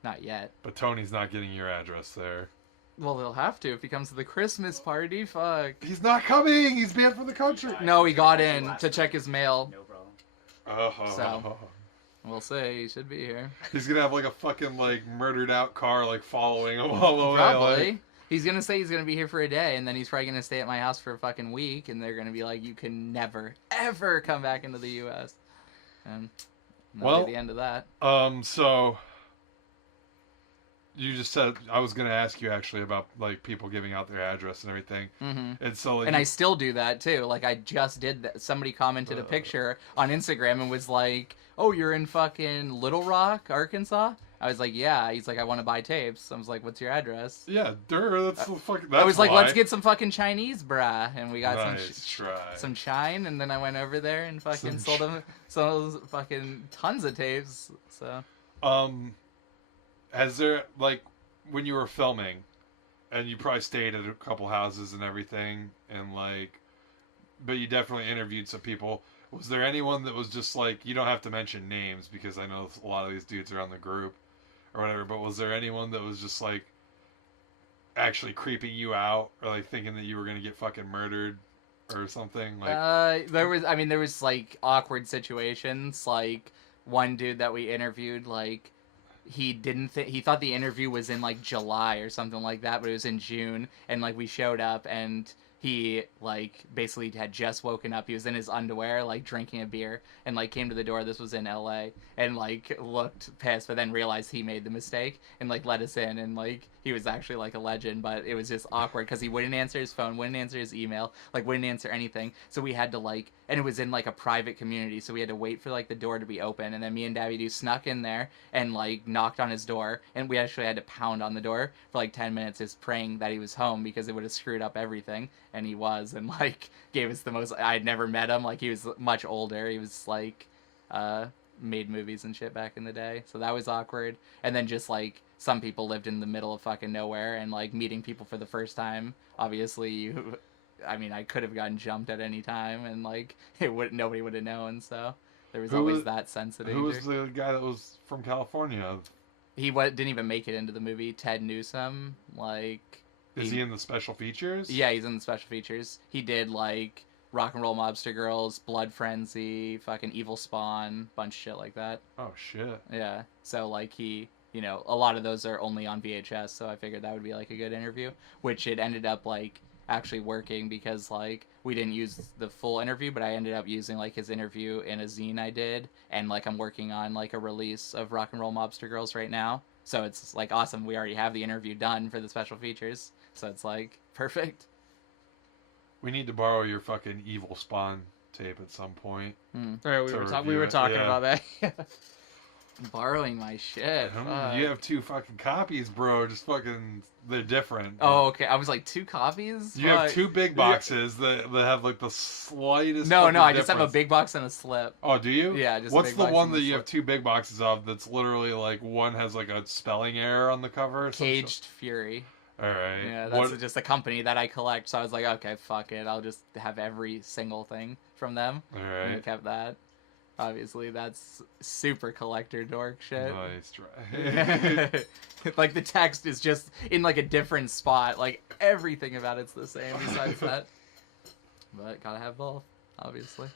not yet. But Tony's not getting your address there. Well, he'll have to if he comes to the Christmas party. Fuck. He's not coming. He's banned from the country. No, he got in to check his mail. No problem. So. We'll see. He should be here. He's gonna have like a fucking like murdered out car like following him all the way. Probably. Like... He's gonna say he's gonna be here for a day, and then he's probably gonna stay at my house for a fucking week, and they're gonna be like, "You can never, ever come back into the U.S." And that'll be the end of that. So you just said I was gonna ask you actually about like people giving out their address and everything, and so like, and I still do that too. Like I just did that. Somebody commented a picture on Instagram and was like, "Oh, you're in fucking Little Rock, Arkansas." I was like, "Yeah." He's like, "I want to buy tapes." I was like, "What's your address?" Yeah, that's the fucking. That's I was like, why. "Let's get some fucking Chinese, brah," and we got nice some chine, and then I went over there and fucking sold fucking tons of tapes. So. Has there, like, when you were filming, and you probably stayed at a couple houses and everything, and, like, but you definitely interviewed some people, was there anyone that was just, like, you don't have to mention names, because I know a lot of these dudes are on the group, or whatever, but was there anyone that was just, like, actually creeping you out, or, like, thinking that you were gonna get fucking murdered, or something? Like, there was, like, awkward situations, like, one dude that we interviewed, like, he thought the interview was in like July or something like that, but it was in June, and like we showed up and he like basically had just woken up. He was in his underwear, like drinking a beer, and like came to the door. This was in LA, and like looked pissed, but then realized he made the mistake and like let us in, and like he was actually like a legend, but it was just awkward because he wouldn't answer his phone, wouldn't answer his email, like wouldn't answer anything. So we had to like, and it was in like a private community, so we had to wait for like the door to be open, and then me and Davy Doo snuck in there and like knocked on his door, and we actually had to pound on the door for like 10 minutes, just praying that he was home because it would have screwed up everything. And he was, and like gave us the most. I had never met him. Like he was much older. He was like, made movies and shit back in the day, so that was awkward. And then just like some people lived in the middle of fucking nowhere, and like meeting people for the first time. Obviously, I mean, I could have gotten jumped at any time, and like nobody would have known. So there was always that sense of danger. Who was the guy that was from California? He didn't even make it into the movie. Ted Newsom, like. Is he in the special features? Yeah, he's in the special features. He did like Rock and Roll Mobster Girls, Blood Frenzy, fucking Evil Spawn, bunch of shit like that. Oh shit. Yeah. So like he, you know, a lot of those are only on VHS, so I figured that would be like a good interview, which it ended up like actually working because like we didn't use the full interview, but I ended up using like his interview in a zine I did, and like I'm working on like a release of Rock and Roll Mobster Girls right now. So it's like awesome. We already have the interview done for the special features. So it's like perfect. We need to borrow your fucking Evil Spawn tape at some point. Right, we were talking about that. Borrowing my shit. You have 2 fucking copies, bro. Just fucking, they're different. Oh, okay. I was like 2 copies. You have 2 big boxes that have like the slightest. No, I difference. just have a big box and a slip. Oh, do you? Yeah, just. What's a big the box one and that a you slip. have 2 big boxes of? That's literally like one has like a spelling error on the cover. Or Caged Fury. All right. Yeah, that's just a company that I collect. So I was like, okay, fuck it. I'll just have every single thing from them. All right. And I kept that. Obviously, that's super collector dork shit. Nice try. Like the text is just in like a different spot. Like everything about it's the same besides that. But gotta have both, obviously.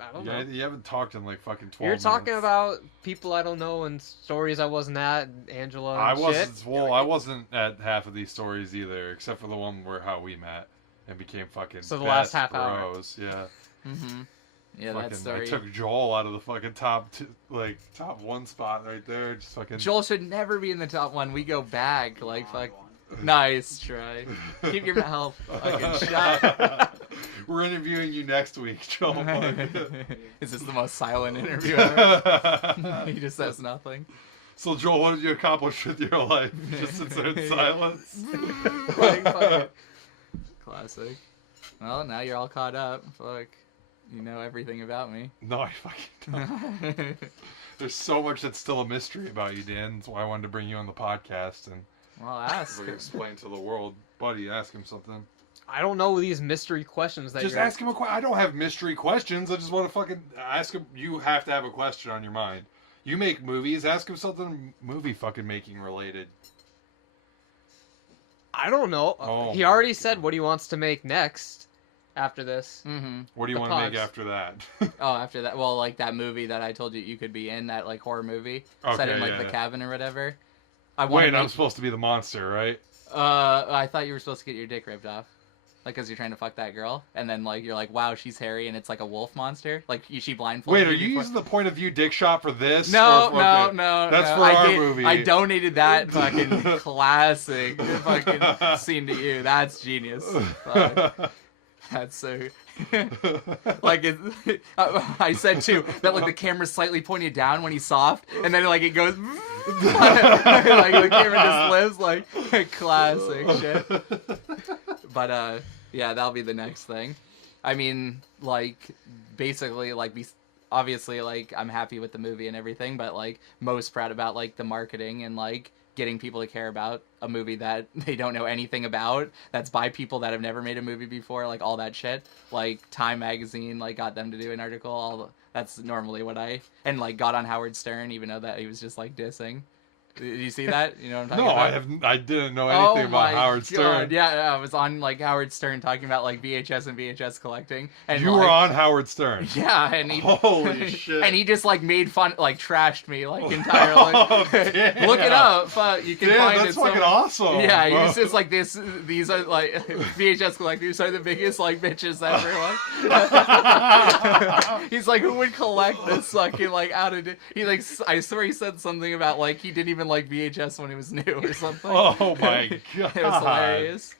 I don't know. You haven't talked in like fucking 12 You're talking minutes. about people I don't know and stories I wasn't at, and Angela and I shit. wasn't at half of these stories either, except for the one where how we met and became fucking So the best last half hour. bros. Yeah. Mm-hmm. Yeah, Fucking, that story. I took Joel out of the fucking top 1 spot right there. Just fucking. Joel should never be in the top 1. We go back like fuck. Nice try. Keep your mouth fucking shut. We're interviewing you next week, Joel. Is this the most silent interview ever? He just says nothing. So Joel, what did you accomplish with your life? Just sit there in silence. Like, fuck. Classic. Well, now you're all caught up. Fuck. You know everything about me. No, I fucking don't. There's so much that's still a mystery about you, Dan. That's why I wanted to bring you on the podcast and Well, ask. explain to the world. Buddy, ask him something. I don't know these mystery questions that Just you're... ask him a question. I don't have mystery questions. I just want to fucking ask him. You have to have a question on your mind. You make movies. Ask him something movie fucking making related. I don't know. Oh He my already God. said what he wants to make next after this. Mm-hmm. What do you The want to make pods. after that? Oh, after that, well, like that movie that I told you could be in, that like horror movie set Okay, in like yeah, the yeah. cabin or whatever. I Wait, wanna I'm make- supposed to be the monster, right? I thought you were supposed to get your dick ripped off. Like, because you're trying to fuck that girl. And then, like, you're like, wow, she's hairy, and it's like a wolf monster. Like, she blindfolded Wait, are you you before- using the point of view dick shot for this? No, Or- no, okay. no. That's no. for I our did- movie. I donated that fucking classic fucking scene to you. That's genius. Fuck. That's so... like, I said, too, that, like, the camera's slightly pointed down when he's soft, and then, like, it goes... like, the camera just lives, like, classic shit. But, yeah, that'll be the next thing. I mean, like, basically, like, obviously, like, I'm happy with the movie and everything, but, like, most proud about, like, the marketing and, like, getting people to care about a movie that they don't know anything about, that's by people that have never made a movie before, like, all that shit. Like, Time Magazine, like, got them to do an article, that's normally what and, like, got on Howard Stern, even though that he was just, like, dissing. Did you see that? You know what I'm talking No, about? I didn't know anything about Howard Stern. Yeah, I was on like Howard Stern talking about like VHS and VHS collecting. And You like, were on Howard Stern. Yeah, and he Holy shit. and he just like made fun, like trashed me like entirely. Oh, damn. Look it up. You can Damn, find that's it. fucking awesome. Yeah, he Whoa. was just like this. These are like VHS collectors are the biggest like bitches ever. Like, he's like, who would collect this fucking like out of? He like, I swear he said something about like he didn't even like VHS when it was new or something. Oh my god. It was hilarious.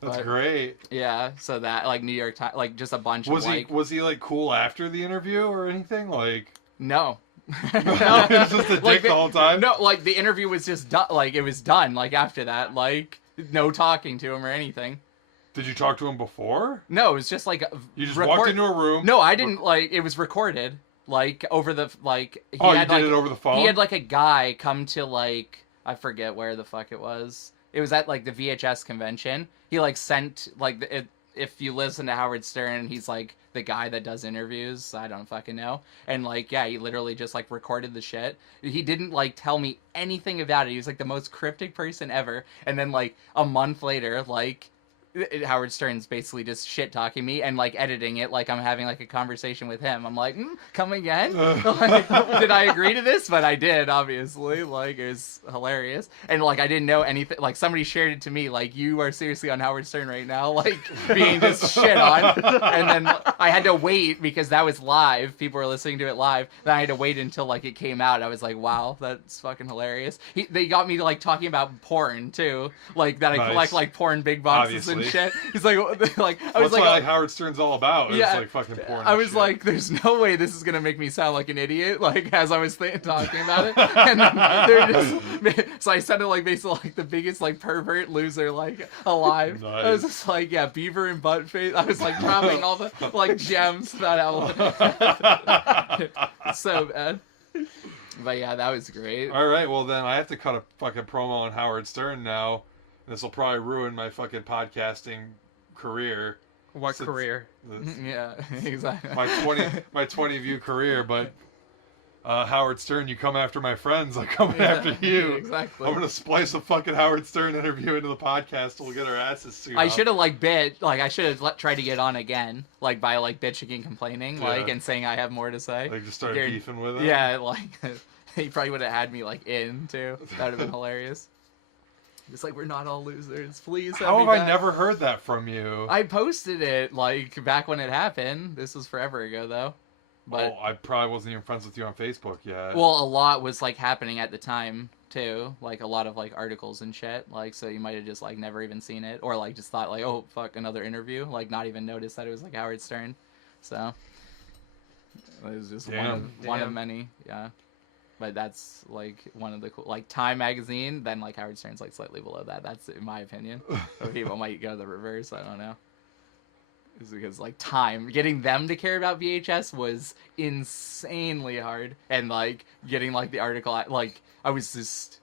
That's But- great. Yeah, so that like New York Times, like just a bunch Was of he like was he like cool after the interview or anything? Like no. He was just a dick the whole time? No, like the interview was just done. Like it was done. Like after that, like no talking to him or anything. Did you talk to him before? No, it was just like You just walked into a room. No, I didn't. Like it was recorded. like over the like. He Oh, you had, did like, it over the phone? He had like a guy come to like I forget where the fuck it was. It was at like the VHS convention. He like sent like if you listen to Howard Stern, he's like the guy that does interviews. I don't fucking know. And like, yeah, he literally just like recorded the shit. He didn't like tell me anything about it. He was like the most cryptic person ever. And then like a month later, like Howard Stern's basically just shit talking me and like editing it like I'm having like a conversation with him. I'm like, come again? Like, did I agree to this? But I did, obviously. Like, it was hilarious. And like I didn't know anything. Like somebody shared it to me. Like, you are seriously on Howard Stern right now, like being just shit on. And then I had to wait because that was live. People were listening to it live. Then I had to wait until like it came out. I was like, wow, that's fucking hilarious. They got me to like talking about porn too, like that I collect like porn big boxes and shit. He's like, I was like Howard Stern's all about. It's like fucking porn. I was shit. like, there's no way this is gonna make me sound like an idiot. Like as I was talking about it, and then they're just so I sounded like basically like the biggest like pervert loser like alive. Nice. I was just like, yeah, beaver and butt face. I was like dropping all the like gems that I so bad. But yeah, that was great. All right, well then I have to cut a fucking promo on Howard Stern now. This will probably ruin my fucking podcasting career. What career? Yeah, exactly. My 20 view career, but Howard Stern, you come after my friends, I'm coming after you. Exactly. I'm gonna splice a fucking Howard Stern interview into the podcast. We'll get our asses sued. I should have I should have tried to get on again, like by like bitching and complaining, like and saying I have more to say. Like just started beefing with him. Yeah, like he probably would have had me like in too. That would have been hilarious. It's like, we're not all losers. Please. How have I never heard that from you? I posted it like back when it happened. This was forever ago though. But I probably wasn't even friends with you on Facebook yet. Well, a lot was like happening at the time too, like a lot of like articles and shit. Like, so you might have just like never even seen it, or like just thought like, oh fuck, another interview. Like, not even noticed that it was like Howard Stern. So it was just one of many. Yeah. But that's like one of the cool, like Time magazine. Then like Howard Stern's like slightly below that. That's in my opinion. Or people might go the reverse. I don't know. It's because like Time, getting them to care about VHS was insanely hard, and like getting like the article, like I was just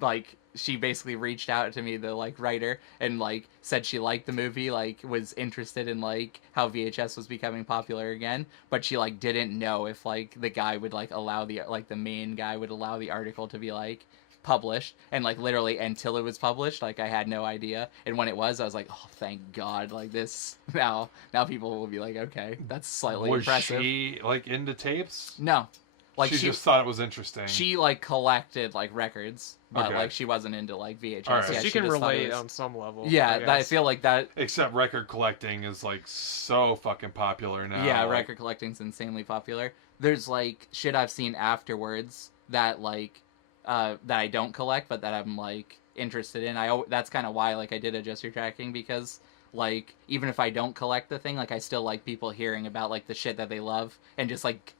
like, she basically reached out to me, the like writer, and like said she liked the movie, like was interested in like how VHS was becoming popular again, but she like didn't know if like the guy would like allow the main guy would allow the article to be like published. And like literally until it was published, like I had no idea, and when it was, I was like, oh thank God, like this now people will be like, okay, that's slightly impressive. Was she like into tapes? No. Like she just thought it was interesting. She like collected like records, but like she wasn't into like VHS. Right. So yeah, she can relate on some level. Yeah, I feel like that. Except record collecting is like so fucking popular now. Yeah, record collecting's insanely popular. There's like shit I've seen afterwards that like that I don't collect, but that I'm like interested in. That's kind of why like I did adjust your tracking, because like even if I don't collect the thing, like I still like people hearing about like the shit that they love and just like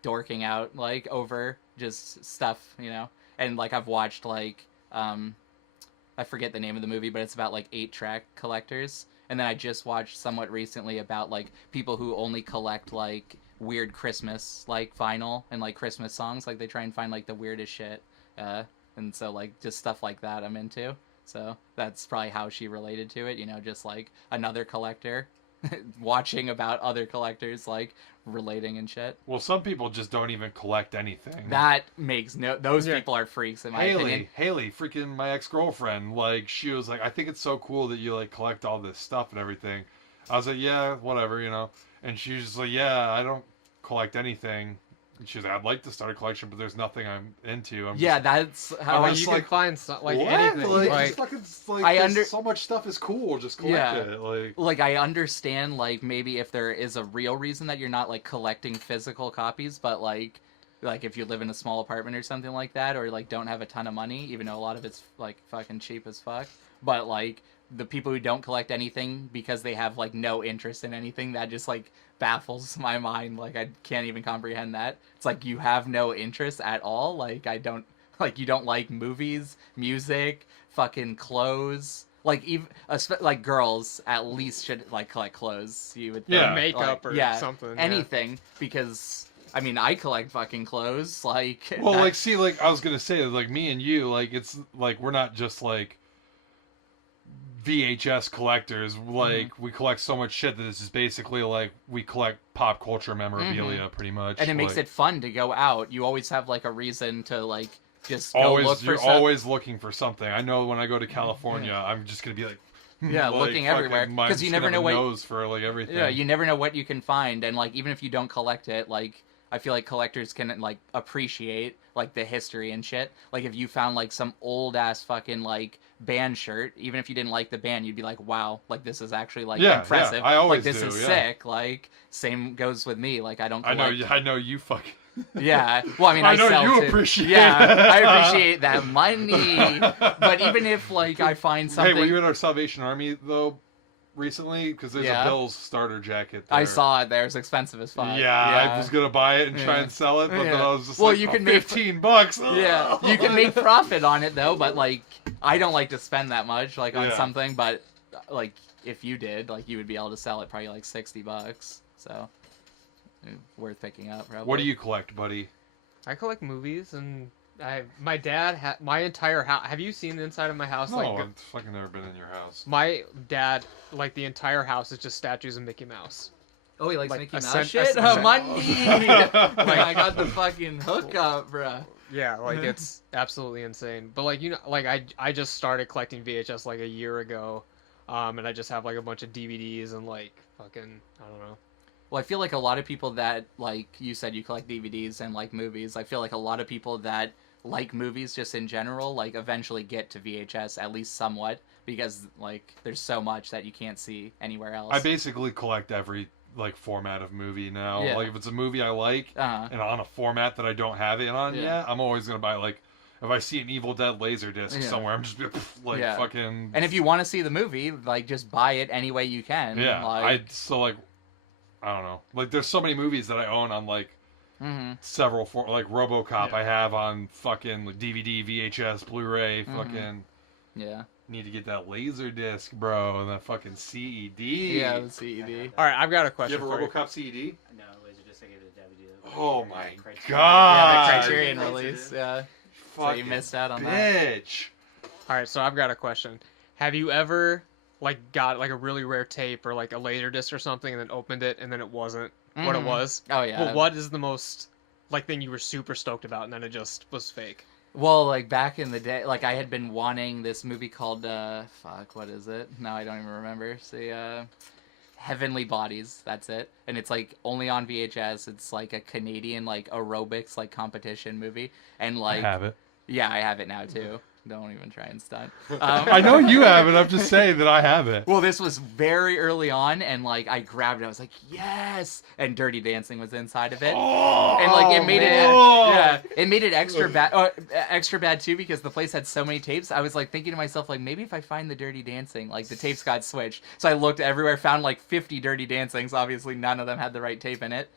dorking out like over just stuff, you know. And like I've watched like I forget the name of the movie, but it's about like 8-track collectors. And then I just watched somewhat recently about like people who only collect like weird Christmas like vinyl and like Christmas songs. Like they try and find like the weirdest shit, and so like just stuff like that I'm into. So that's probably how she related to it, you know, just like another collector watching about other collectors like relating and shit. Well, some people just don't even collect anything. That makes those people are freaks in my opinion. Haley, freaking my ex-girlfriend, like she was like, I think it's so cool that you like collect all this stuff and everything. I was like, yeah, whatever, you know. And she was just like, yeah, I don't collect anything. And she was like, I'd like to start a collection, but there's nothing I'm into. That's how you can find like anything. Like, so much stuff is cool. Just collect it. Like I understand, like maybe if there is a real reason that you're not like collecting physical copies, but like if you live in a small apartment or something like that, or like don't have a ton of money, even though a lot of it's like fucking cheap as fuck. But like the people who don't collect anything because they have like no interest in anything, that just like baffles my mind. Like I can't even comprehend that. It's like you have no interest at all. Like you don't like movies, music, fucking clothes. Like even like girls at least should like collect clothes. You would think, makeup like, or something. Anything, because I mean, I collect fucking clothes. Like, Well, like, see, like, I was gonna say, like, me and you, like, it's like we're not just like VHS collectors. Like, we collect so much shit that it's just basically like we collect pop culture memorabilia, pretty much. and it makes like, it fun to go out. You always have like a reason to like just go always look for you're stuff. always looking for something. I know when I go to California, I'm just gonna be like, Yeah, like, looking everywhere, fucking- I'm 'cause you just never gonna have know a what- nose for like everything. Yeah, you never know what you can find, and like even if you don't collect it, like I feel like collectors can like appreciate like the history and shit. Like if you found like some old ass fucking like band shirt, even if you didn't like the band, you'd be like, wow, like this is actually like Yeah, impressive. I always like this do, is yeah. sick. Like same goes with me. Like I don't I collect. know. I know you fucking. Yeah. Well, I mean, I I know sell you too. appreciate Yeah, it. I appreciate that money. But even if like I find something, Hey, were you at our Salvation Army though recently? Because there's Yeah. a Bill's starter jacket. There. I saw it there, it's expensive as fuck. Yeah, I was gonna buy it and try Yeah. and sell it, but then Yeah. I was just Well, like, you oh, can make- $15. Yeah, you can make profit on it though, but like I don't like to spend that much like on Yeah. something, but like if you did, like you would be able to sell it probably like $60. So worth picking up probably. What do you collect, buddy? I collect movies, and my dad my entire house. Have you seen the inside of my house? No, Like I've fucking never been in your house. my dad, like the entire house is just statues of Mickey Mouse. Oh, he likes like Mickey a Mouse cent- shit? a cent- Money! Like I got the fucking hookup, bruh. Yeah, like it's absolutely insane. But like like I just started collecting VHS like a year ago, and I just have like a bunch of DVDs and like fucking I don't know. Well, I feel like a lot of people that, like you said, you collect DVDs and like movies. I feel like a lot of people that like movies just in general, like eventually get to VHS at least somewhat because like there's so much that you can't see anywhere else. I basically collect every like format of movie now. Yeah. Like if it's a movie I like Uh-huh. and on a format that I don't have it on Yeah. yet, I'm always gonna buy like. If I see an Evil Dead Laserdisc Yeah. somewhere, I'm just like Yeah. fucking. And if you want to see the movie, like just buy it any way you can. Yeah, Like, I don't know. Like, there's so many movies that I own on like mhm. several like RoboCop. Yeah. I have on fucking like DVD, VHS, Blu-ray. Fucking Yeah. need to get that Laserdisc, bro, and that fucking CED. Yeah, the CED. All right, I've got a You question have a for you. RoboCop CED? No, Laserdisc, I gave it a DVD. Oh my Criterion. Yeah, god! the Criterion release. Yeah. So you Fucking missed out on that. bitch. All right, so I've got a question. Have you ever like got like a really rare tape or like a laser disc or something and then opened it and then it wasn't what it Mhm. was? Oh yeah. Well, what is the most like thing you were super stoked about and then it just was fake? Well, like back in the day, like I had been wanting this movie called fuck, what is it? No, I don't even remember. See, Heavenly Bodies. That's it, and it's like only on VHS. It's like a Canadian like aerobics like competition movie, and like I have it. yeah, I have it now too. Don't even try and stunt. I know you have it. I'm just saying that I have it. Well, this was very early on, and like I grabbed it. I was like, yes! And Dirty Dancing was inside of it, and like it made it, yeah, it made it extra bad too because the place had so many tapes. I was like thinking to myself, like maybe if I find the Dirty Dancing, like the tapes got switched. So I looked everywhere, found like 50 Dirty Dancings. Obviously, none of them had the right tape in it.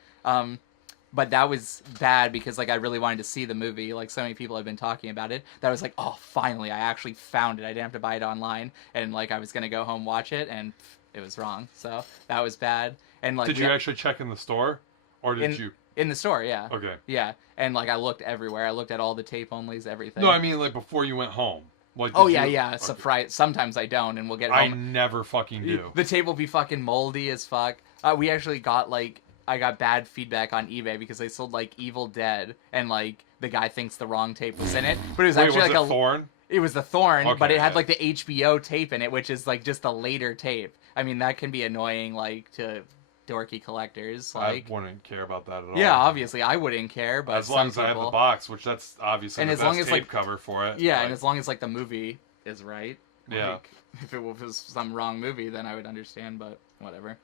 But that was bad because like I really wanted to see the movie. Like so many people have been talking about it. That I was like, oh, finally, I actually found it. I didn't have to buy it online, and like I was gonna go home watch it, and it was wrong. So that was bad. And like Did you actually check in the store, or did you? in the store? Yeah. Okay. Yeah, and like I looked everywhere. I looked at all the tape onlys, everything. No, I mean like before you went home. Like. Oh did yeah, you- yeah. Okay. Surprise. Sometimes I don't, and we'll get I home. never fucking do. The tape will be fucking moldy as fuck. We actually got like I got bad feedback on eBay because they sold like Evil Dead, and like the guy thinks the wrong tape was in it, but it was Wait, actually was like it Thorn? It was the Thorn, but Okay, it had yeah. like the HBO tape in it, which is like just a later tape. I mean, that can be annoying, like to dorky collectors. Like, I wouldn't care about that at all. yeah, obviously I wouldn't care, but As long as some I have the people- box, which that's obviously And the as long best as, tape like- cover for it. Yeah, like, and as long as like the movie is right. Yeah. Like, if it was some wrong movie, then I would understand, but whatever.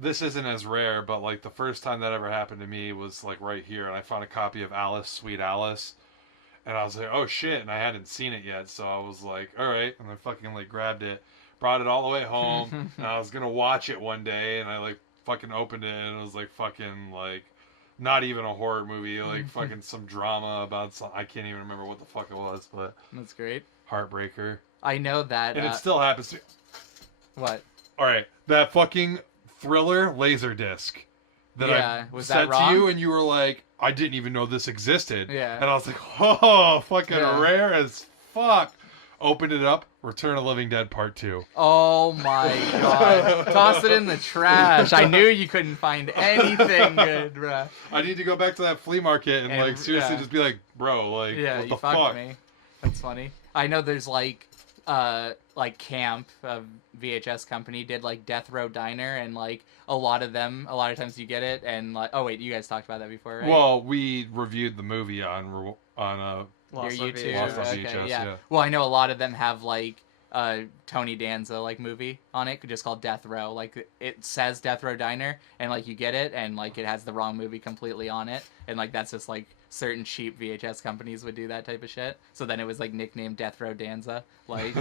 this isn't as rare, but like the first time that ever happened to me was like right here, and I found a copy of Alice, Sweet Alice, and I was like, oh shit, and I hadn't seen it yet, so I was like, all right, and I fucking like grabbed it, brought it all the way home, and I was gonna watch it one day, and I like fucking opened it, and it was like fucking like not even a horror movie, like fucking some drama about some, I can't even remember what the fuck it was, but That's great. heartbreaker, I know that. and it still happens to. What? All right, that fucking Thriller Laserdisc. that Yeah, I was sent that wrong? to you, and you were like, I didn't even know this existed. Yeah. And I was like, oh, fucking Yeah. rare as fuck. Opened it up, Return of the Living Dead Part 2. Oh my god. Toss it in the trash. I knew you couldn't find anything good, bruh. I need to go back to that flea market and like, seriously yeah. just be like, bro, like, Yeah, what you the fucked fuck? me. That's funny. I know there's like Camp, a VHS company, did like Death Row Diner, and like a lot of times you get it, and like, oh wait, you guys talked about that before, right? Well, we reviewed the movie on Your Lost on YouTube. VHS. Lost on Okay, VHS, yeah. yeah. Well, I know a lot of them have like Tony Danza like movie on it, just called Death Row. Like it says Death Row Diner, and like you get it, and like it has the wrong movie completely on it, and like that's just like certain cheap VHS companies would do that type of shit. So then it was like nicknamed Death Row Danza. Like,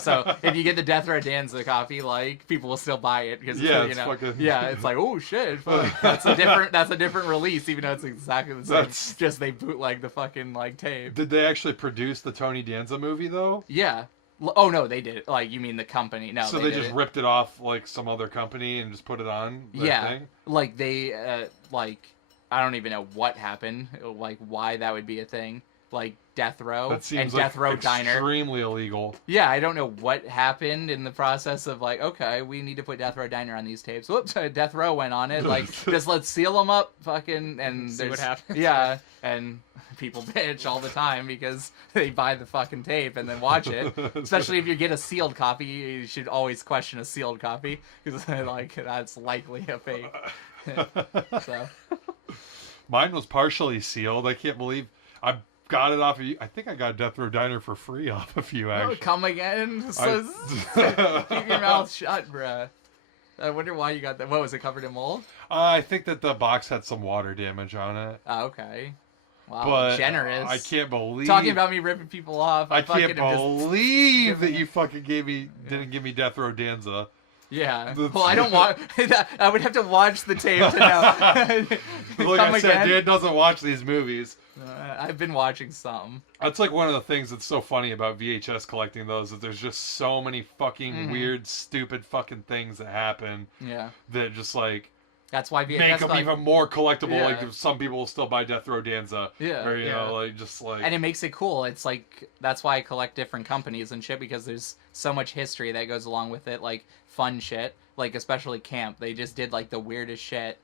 so if you get the Death Row Danza copy, like people will still buy it because Yeah, you it's know, fucking- yeah, it's like oh shit, fuck. that's a different release, even though it's exactly the same. That's- Just they bootleg the fucking like tape. Did they actually produce the Tony Danza movie though? Yeah. Oh no, they did it. Like you mean the company? No, So they did just it. ripped it off like some other company and just put it on their Yeah, thing? like they like I don't even know what happened, like why that would be a thing. Like Death Row That and seems Death like Row Diner. extremely illegal. Yeah, I don't know what happened in the process of like, okay, we need to put Death Row Diner on these tapes. Whoops, Death Row went on it. Like, just let's seal them up, fucking, and See what happens. Yeah, and people bitch all the time because they buy the fucking tape and then watch it. Especially if you get a sealed copy, you should always question a sealed copy because like that's likely a fake. So Mine was partially sealed. I can't believe I got it off of you. I think I got Death Row Diner for free off of you, oh, actually. come again. Keep your mouth shut, bruh. I wonder why you got that. What was it, covered in mold? I think that the box had some water damage on it. Oh, okay. Wow, But generous. I can't believe Talking about me ripping people off. I fucking can't am just- believe that giving you fucking didn't give me Death Row Danza. Yeah. The- Well, I don't want. I would have to watch the tape to know. Like Come I said, again? Dan doesn't watch these movies. I've been watching some. That's like one of the things that's so funny about VHS collecting those, is there's just so many fucking Mhm. weird, stupid fucking things that happen Yeah. that just like That's why VHS. make them like- even more collectible. Yeah. Like some people will still buy Death Row Danza. Yeah, Or, you yeah. know, like just like. And it makes it cool. It's like that's why I collect different companies and shit, because there's so much history that goes along with it, like fun shit, like especially Camp. They just did like the weirdest shit.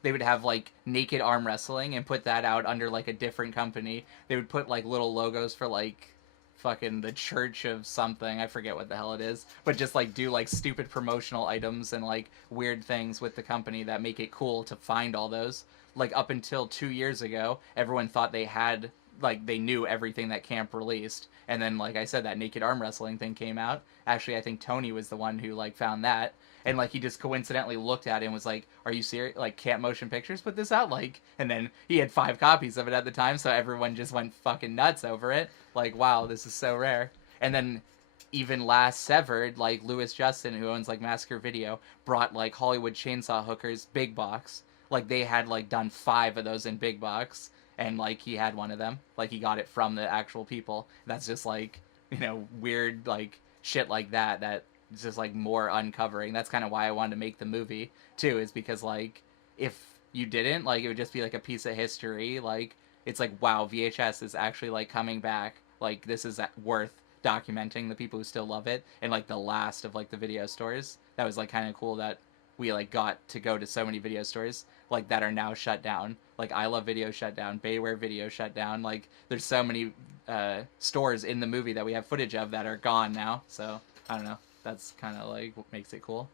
They would have like naked arm wrestling and put that out under like a different company. They would put like little logos for like fucking the church of something. I forget what the hell it is, but just like do like stupid promotional items and like weird things with the company that make it cool to find all those. Like up until 2 years ago, everyone thought they had like they knew everything that Camp released, and then like I said, that naked arm wrestling thing came out. Actually, I think Tony was the one who like found that, and like he just coincidentally looked at it and was like, "Are you serious? Like Camp Motion Pictures put this out?" Like, and then he had 5 copies of it at the time, so everyone just went fucking nuts over it. Like, wow, this is so rare. And then even last Severed, like Louis Justin, who owns like Massacre Video, brought like Hollywood Chainsaw Hookers big box. Like they had like done 5 of those in big box, and like he had one of them. Like he got it from the actual people. That's just like, you know, weird like shit like that. That is just like more uncovering. That's kind of why I wanted to make the movie too. Is because like if you didn't, like it would just be like a piece of history. Like it's like wow, VHS is actually like coming back. Like this is worth documenting the people who still love it, and like the last of like the video stores. That was like kind of cool that we like got to go to so many video stores like that are now shut down. Like I Love Video shut down, Bayware Video shut down. Like there's so many stores in the movie that we have footage of that are gone now. So I don't know. That's kind of like what makes it cool.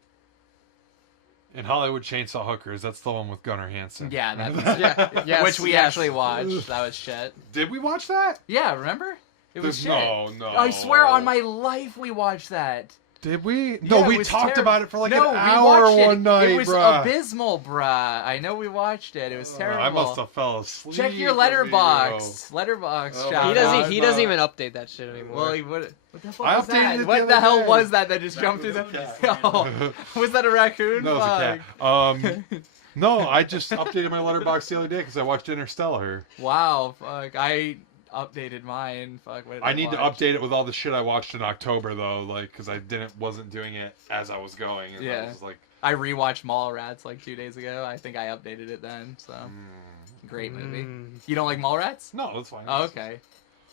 In Hollywood Chainsaw Hookers, that's the one with Gunnar Hansen. Yeah, that's Yes, which we yes. actually watched. That was shit. Did we watch that? Yeah, remember? It was shit. No. I swear on my life we watched that. Did we? No, Yeah, it we was talked terrible. about it for like No, an we hour watched it. one night, It was bruh. abysmal, bruh. I know we watched it. It was terrible. I must have fell asleep. Check your over letterbox. Letterbox. Oh, shout my He doesn't. out. He doesn't even update that shit anymore. Well, he would. What the fuck I was updated that? it the What the other hell day. was that just jumped through was the? a cat. Oh, was that a raccoon? No, it was a Fuck. cat. No, I just updated my letterbox the other day because I watched Interstellar. Wow, fuck. I updated mine. Fuck. What did I need to watch? update it with all the shit I watched in October though, like because I wasn't doing it as I was going. And I Yeah. was like, I rewatched Mallrats like 2 days ago. I think I updated it then. So great movie. You don't like Mallrats? No, that's fine. Oh, okay.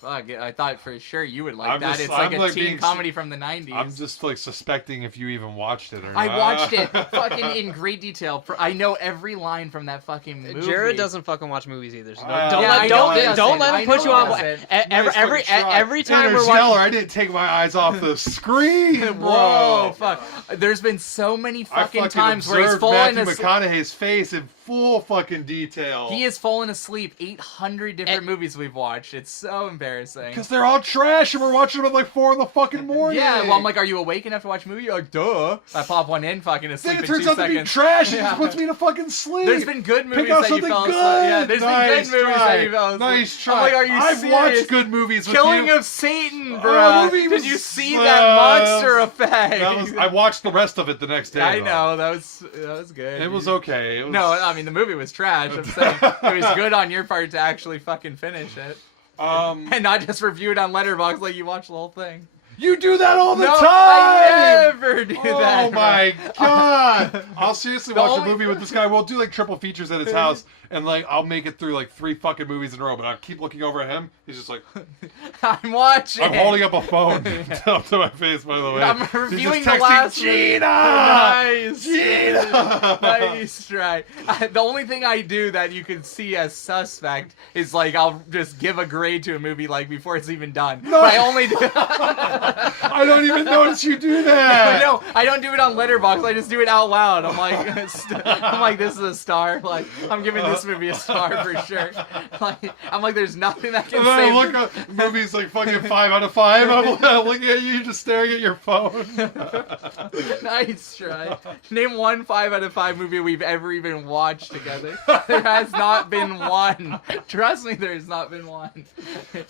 Fuck, I thought for sure you would like I'm that. just- It's like I'm, a like, teen being comedy from the 90s. I'm just like suspecting if you even watched it or not. I watched it fucking in great detail. I know every line from that fucking movie. Jared doesn't fucking watch movies either. So Yeah, don't I let know he don't doesn't. let I him put know you he on. doesn't. Every time we're Interstellar, watching. I didn't take my eyes off the screen. Whoa, Bro. fuck. There's been so many I fucking fucking times where he's observed fallen Matthew asleep. McConaughey's face in full fucking detail. He has fallen asleep 800 different movies we've watched. It's so embarrassing. Because they're all trash and we're watching them at like 4 in the fucking morning. Yeah, well, I'm like, are you awake enough to watch a movie? You're like, duh. I pop one in, fucking asleep Then it in turns 2 out to be seconds. trash and Yeah. just puts me to fucking sleep. There's been good movies Pick out that you something fell good. asleep. Yeah, there's Nice been good movies try. that you fell asleep. Nice try. I'm like, are you I've serious? watched good movies with Killing you. of Satan, Oh, bro. that movie Did was you see so- that monster effect? I watched the rest of it the next day. I though. know that was good. It was okay. It was... No, I mean the movie was trash. I'm saying it was good on your part to actually fucking finish it and not just review it on Letterboxd like you watched the whole thing. You do that all the No, time. I never do that. Oh my god! I'll seriously The watch only- a movie with this guy. We'll do like triple features at his house, and like I'll make it through like 3 fucking movies in a row. But I keep looking over at him. He's just like, I'm watching. I'm holding up a phone up to my face. By the way, I'm He's reviewing just the texting, last Gina. Nice. Gina. Nice try. The only thing I do that you can see as suspect is like I'll just give a grade to a movie like before it's even done. No. But I only do. I don't even notice you do that. No, I don't do it on Letterboxd. I just do it out loud. I'm like, this is a star. Like, I'm giving this movie a star for sure. Like, I'm like, there's nothing that can And then save. I look up movies like fucking 5 out of 5. I'm looking at you, just staring at your phone. Nice try. Name one 5 out of 5 movie we've ever even watched together. There has not been one. Trust me, there's not been one.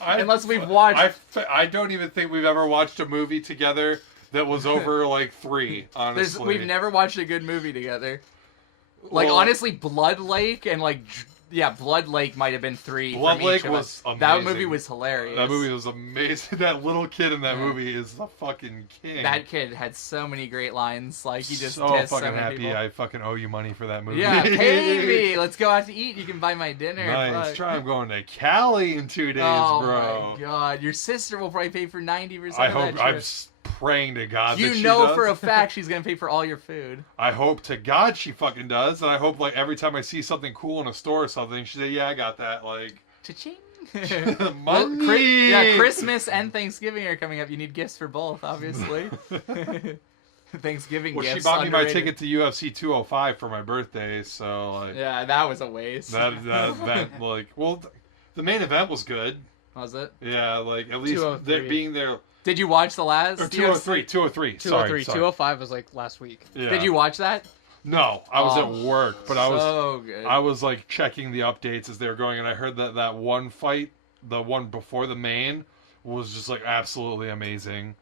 Unless we've watched. I don't even think we've ever watched a movie together that was over like 3. Honestly, We've never watched a good movie together. Like Well- honestly, Blood Lake and like Blood Lake might have been 3. Blood from Lake each of was us. amazing. That movie was hilarious. That movie was amazing. That little kid in that Yeah. movie is the fucking king. That kid had so many great lines. Like he just so dissed fucking so many happy. people. I fucking owe you money for that movie. Yeah, pay me. Let's go out to eat. You can buy my dinner. Nice Fuck. try. I'm going to Cali in 2 days, Oh bro. my god, your sister will probably pay for 90% I of hope. that trip. I'm praying to God that You she know does. for a fact she's gonna pay for all your food. I hope to God she fucking does, and I hope like every time I see something cool in a store or something, she say, "Yeah, I got that." Like, Cha-ching. money. Yeah, Christmas and Thanksgiving are coming up. You need gifts for both, obviously. Thanksgiving Well, gifts. she bought me my underrated. ticket to UFC 205 for my birthday, so like Yeah, that was a waste. that event, like, well, the main event was good. Was it? Yeah, like at least 203. being there. Did you watch the last? Or 203, 203. 203, Sorry. 205 was like last week. Yeah. Did you watch that? No, I was Oh, at work, but I was so good. I was like checking the updates as they were going, and I heard that one fight, the one before the main, was just like absolutely amazing.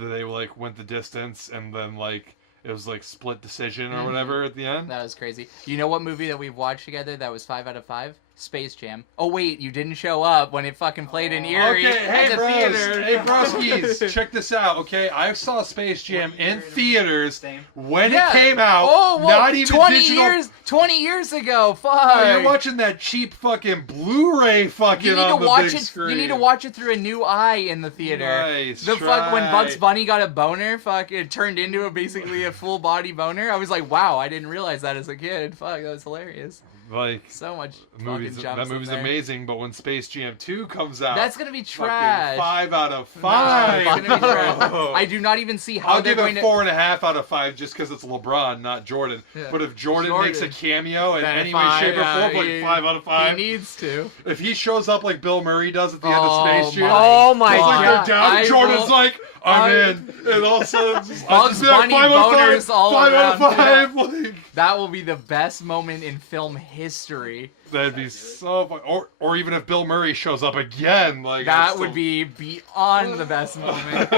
They like went the distance, and then like it was like split decision or whatever at the end. That was crazy. You know what movie that we've watched together that was 5 out of 5? Space Jam. Oh wait, you didn't show up when it fucking played in Erie Okay, hey at the bros, theater. hey broskies, check this out. Okay, I saw Space Jam in theaters Same. when Yeah. it came out. Oh, well, not even 20 digital. 20 years ago. Fuck. Oh, you're watching that cheap fucking Blu-ray fucking You need on to the watch big it. screen. You need to watch it through a new eye in the theater. Nice The fuck when try. Bugs Bunny got a boner, fuck it turned into basically a full body boner. I was like, wow, I didn't realize that as a kid. Fuck, that was hilarious. Like So much movies, fucking jumps that in movie's there. amazing, but when Space Jam 2 comes out, That's gonna be fucking trash. 5 out of No, 5. it's gonna be trash. bro. I do not even see how I'll they're give going it to. 4.5 out of 5 just because it's LeBron, not Jordan. Yeah. But if Jordan, makes a cameo in Then any way, fine, shape, or yeah, form, like he- 5 out of 5. He needs to. If he shows up like Bill Murray does at the end Oh of Space Jam, Oh my it's like God. they're down, I Jordan's will- like, I'm I- in. And all of a sudden, just, Bugs be like, Bunny 5 out of 5, boners all 5 out of around, 5. Like, That will be the best moment in film history. That'd be so fun. Or even if Bill Murray shows up again, like That would be beyond the best moment.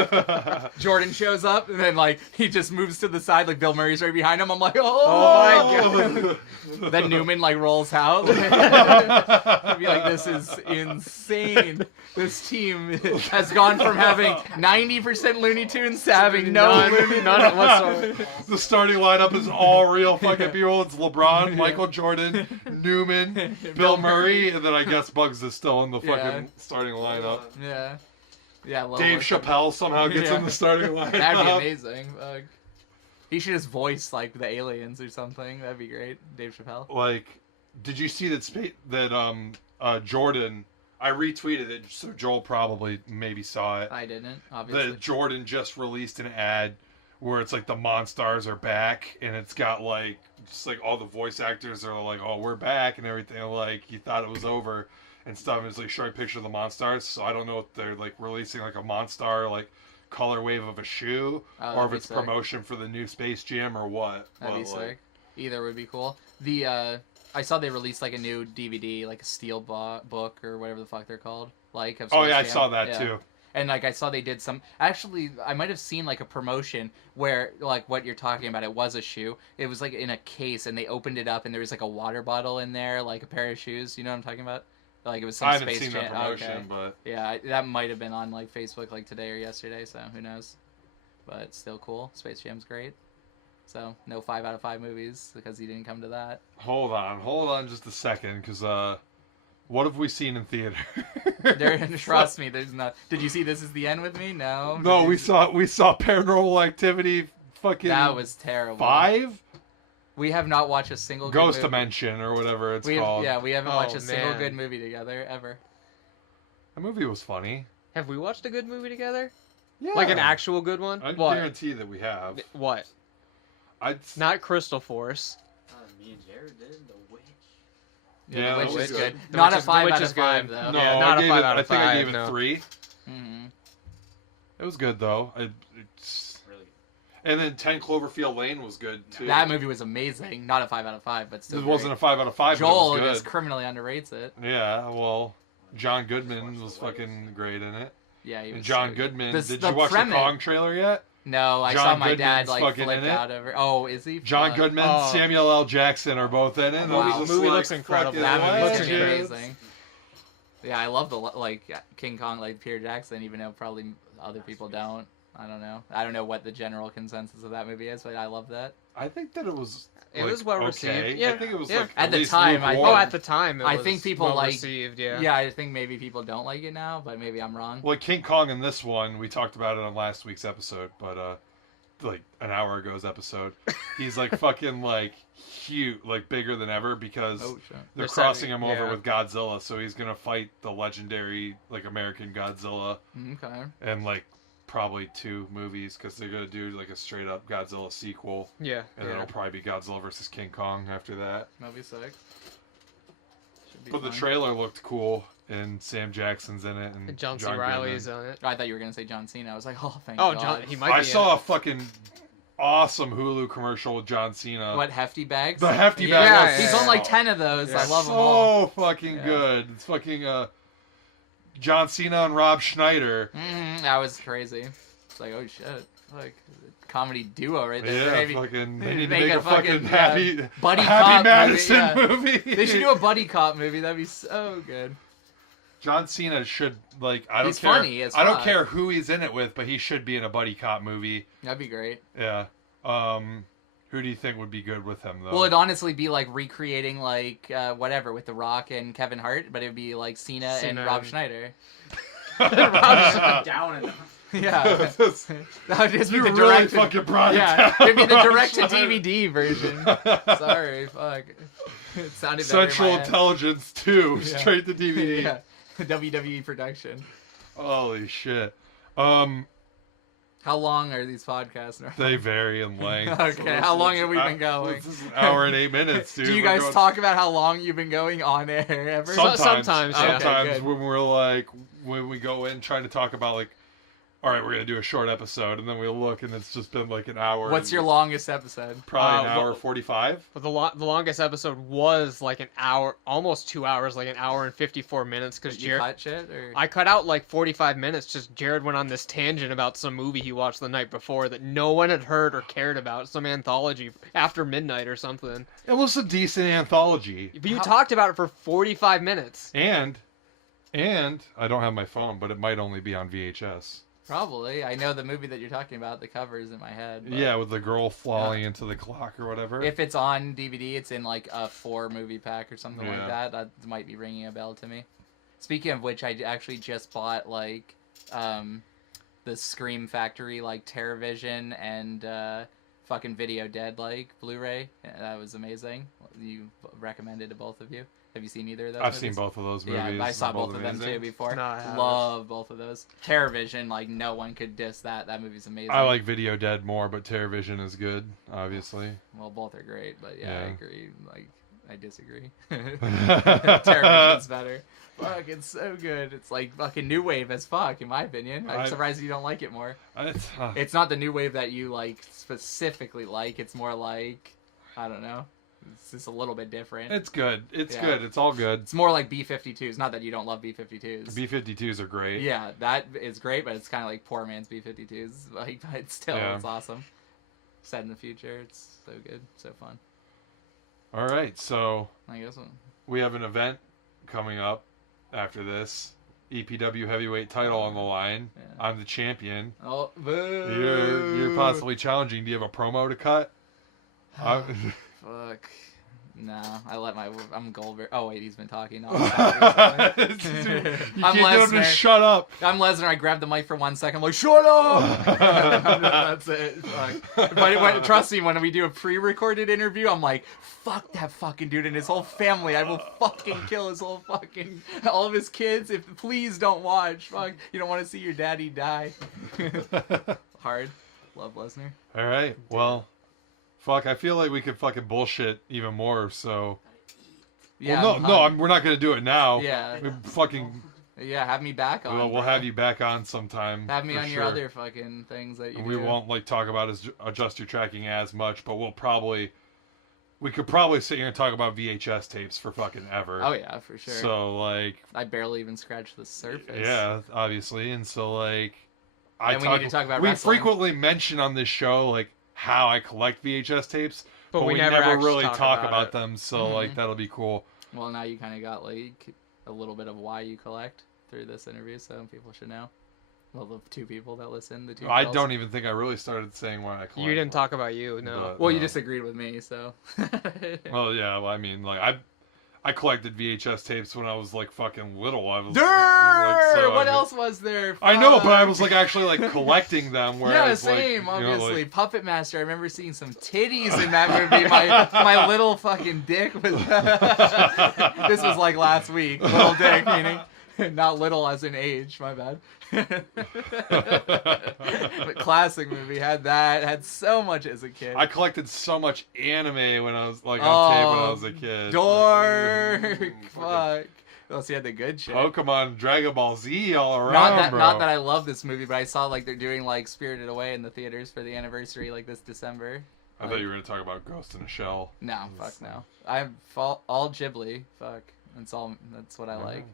Jordan shows up, and then, like, he just moves to the side, like, Bill Murray's right behind him. I'm like, oh my god. Then Newman, like, rolls out. I'd be like, this is insane. This team has gone from having 90% Looney Tunes to having none whatsoever. The starting lineup is all real fucking people. It's LeBron, Michael Jordan, Newman, Bill Murray, and then I guess Bugs is still in the fucking starting lineup. Yeah. Yeah, Dave Chappelle somehow gets in the starting lineup. That'd be amazing. He should just voice, like, the aliens or something. That'd be great. Dave Chappelle. Like, did you see that Jordan... I retweeted it, so Joel probably maybe saw it. I didn't, obviously. That Jordan just released an ad where it's like the Monstars are back, and it's got like just like all the voice actors are like, "Oh, we're back" and everything. Like he thought it was over and stuff. And it's like showing a picture of the Monstars. So I don't know if they're like releasing like a Monstar like color wave of a shoe, or if it's promotion for the new Space Jam or what. That'd be sick. Either would be cool. I saw they released like a new DVD, like a steel book or whatever the fuck they're called. Like, of oh yeah, Space I Jam. saw that too. And like I saw they did some. Actually, I might have seen like a promotion where like what you're talking about. It was a shoe. It was like in a case, and they opened it up, and there was like a water bottle in there, like a pair of shoes. You know what I'm talking about? Like it was some I haven't Space seen Jam. that promotion, Okay. but Yeah, that might have been on like Facebook like today or yesterday. So who knows? But it's still cool. Space Jam's great. So no 5 out of 5 movies because he didn't come to that. hold on just a second, because what have we seen in theater? Trust me, there's not. Did you see This Is the End with me? No. No, we saw Paranormal Activity. Fucking That was terrible. 5. We have not watched a single Ghost good movie. Dimension or whatever it's called. Yeah, we haven't watched a single man. good movie together ever. That movie was funny. Have we watched a good movie together? Yeah, Like an actual good one? I What? guarantee that we have. What? Not. Not Crystal Force. Me and Jared did The Witch. Yeah, The that Witch was is good. good. The Not Witch a is- 5 The Witch out is of 5 good. though. No, Yeah, not I a gave 5 it. out of I think I 5, gave it no. 3. Mm-hmm. It was good though. Really good. And then 10 Cloverfield Lane was good too. That movie was amazing. Not a 5 out of 5, but still. It wasn't a 5 out of 5. Joel but it was just good. criminally underrates it. Yeah, well, John Goodman was fucking great in it. Yeah, he was And John so- Goodman. This- Did the you watch premise- the Kong trailer yet? No, I John saw my Goodman's dad like fucking flipped in it. out over. Oh, is he? John Fuck. Goodman, Oh. Samuel L. Jackson are both in it. Wow. I was just Movie like, looks incredible. fucking That movie what, looks good. amazing. Yeah, I love the like King Kong, like Peter Jackson, even though probably other people don't. I don't know. I don't know what the general consensus of that movie is, but I love that. I think that it was. It like, was well okay. received. Yeah, I think it was yeah. like At the least time, I lukewarm. Oh, at the time, it I was think people well like- received. Yeah. Yeah, I think maybe people don't like it now, but maybe I'm wrong. Well, King Kong in this one, we talked about it on last week's episode, but like an hour ago's episode, he's like fucking like huge, like bigger than ever because Oh shit. they're They're crossing setting- him over yeah. with Godzilla, so he's gonna fight the legendary like American Godzilla Okay. in like probably 2 movies because they're gonna do like a straight up Godzilla sequel, Yeah. and then it'll probably be Godzilla versus King Kong after that. That'd be sick. Should be But the fun. trailer looked cool, and Sam Jackson's in it, and And John C. Goodman. Riley's on it. I thought you were gonna say John Cena. I was like, oh, thank Oh, God. John. He might. I be saw a fucking awesome Hulu commercial with John Cena. What, hefty bags? The hefty Yeah, bag. was he's on like 10 of those. I love them all. So fucking Yeah. good. It's fucking John Cena and Rob Schneider. That was crazy. It's like, oh shit, like comedy duo right there. Yeah, Maybe fucking. They maybe need to make make a a fucking fucking, happy, buddy happy cop Madison movie, movie. they should do a buddy cop movie. That'd be so good. John Cena should like. I don't He's care. funny as I don't fuck. care who he's in it with, but he should be in a buddy cop movie. That'd be great. Yeah. Who do you think would be good with him though? Well, it'd honestly be like recreating like whatever with The Rock and Kevin Hart, but it'd be like Cena and Cena Rob and- Schneider. Down and Yeah, that would just be You the really direct. fucking brought it Yeah, down. it'd be the direct to DVD version. Sorry, fuck. It sounded better in Central my head. Intelligence 2, Yeah. straight to DVD. Yeah, WWE production. Holy shit. How long are these podcasts? They vary in length. Okay, how long have we been going? This is an hour and 8 minutes, dude. Do you We're guys going- talk about how long you've been going on air ever? Some- Sometimes, yeah. Okay, Sometimes good. when we're like, when we go in trying to talk about like all right, we're gonna do a short episode, and then we'll look, and it's just been like an hour. What's your longest episode? Probably an hour well- 45. But the longest episode was like an hour, almost 2 hours, like an hour and 54 minutes. Because Did you cut shit? Or? I cut out like 45 minutes. Just Jared went on this tangent about some movie he watched the night before that no one had heard or cared about. Some anthology after midnight or something. It was a decent anthology, But you How- talked about it for 45 minutes. and I don't have my phone, but it might only be on VHS. Probably. I know the movie that you're talking about. The cover's in my head. But Yeah, with the girl falling into the clock or whatever. if it's on DVD, it's in like a 4-movie pack or something like Yeah. that. That might be ringing a bell to me. Speaking of which, I actually just bought like the Scream Factory like TerraVision and fucking Video Dead like Blu-ray. That was amazing. You recommended to both of you. Have you seen either of those? I've movies? seen both of those movies. Yeah, I saw They're both of them amazing. too before. No, I haven't. Love both of those. TerraVision, like no one could diss that. That movie's amazing. I like Video Dead more, but TerraVision is good, obviously. Well, both are great, but yeah, I Yeah. agree. Like, I disagree. TerraVision's better. Fuck, it's so good. It's like fucking new wave as fuck, in my opinion. I'm I- surprised you don't like it more. It's, It's not the new wave that you like specifically like. It's more like, I don't know. It's just a little bit different. it's good. It's Yeah. good. It's all good. It's more like B-52s. Not that you don't love B-52s. B-52s are great. Yeah, that is great, but it's kind of like poor man's B-52s. Like, but still, Yeah. it's awesome. Set in the future, it's so good, so fun. All right, so I guess. we have an event coming up after this. EPW heavyweight title on the line. Yeah. I'm the champion. Oh, boo! You're possibly challenging. Do you have a promo to cut? Fuck. No, I'm Goldberg. Oh wait, he's been talking. No, you I'm can't get him to Lesnar. shut up. Lesnar. I grabbed the mic for 1 second. I'm like, shut up! That's it. Fuck. But trust me, when we do a pre-recorded interview, I'm like, fuck that fucking dude and his whole family. I will fucking kill his whole fucking all of his kids. If please don't watch. Fuck, you don't want to see your daddy die. Hard. Love Lesnar. All right, well, fuck, I feel like we could fucking bullshit even more, so... Yeah. well, no, we're not going to do it now. Yeah. We fucking... Yeah, have me back on. We'll bro. have you back on sometime. Have me for on sure. your other fucking things that you We do. won't like talk about adjust your tracking as much, but we could probably sit here and talk about VHS tapes for fucking ever. Oh yeah, for sure. So like, I barely even scratched the surface. yeah, obviously, and so like, And we need to talk about we wrestling. frequently mention on this show like how I collect VHS tapes, But but we we never never actually really talk talk about about it. them. So Mhm. like, that'll be cool. Well, now you kind of got like a little bit of why you collect through this interview, so people should know. Well, the two people that listen, the two. I girls. don't even think I really started saying why I collect. You didn't talk about you, no. But- Well, you No. disagreed with me, so. Well, yeah. Well, I mean, like I collected VHS tapes when I was like fucking little. I was Durr! like, so, What I mean- else was there? I know, but I Fuck. was like actually like collecting them. Yeah, Whereas, same. Like, you know, Obviously, like, Puppet Master. I remember seeing some titties in that movie. My little fucking dick was. This was like last week. Little dick, meaning not little as in age. My bad. But classic movie had that. Had so much as a kid. I collected so much anime when I was like on tape when I was a kid. Dork. Fuck. Unless you had the good shit. Pokemon, Dragon Ball Z all around, Not bro. that I love this movie, but I saw like they're doing like Spirited Away in the theaters for the anniversary like this December. I thought you were gonna talk about Ghost in a Shell. No, fuck no. I'm all Ghibli. Fuck. That's what I like.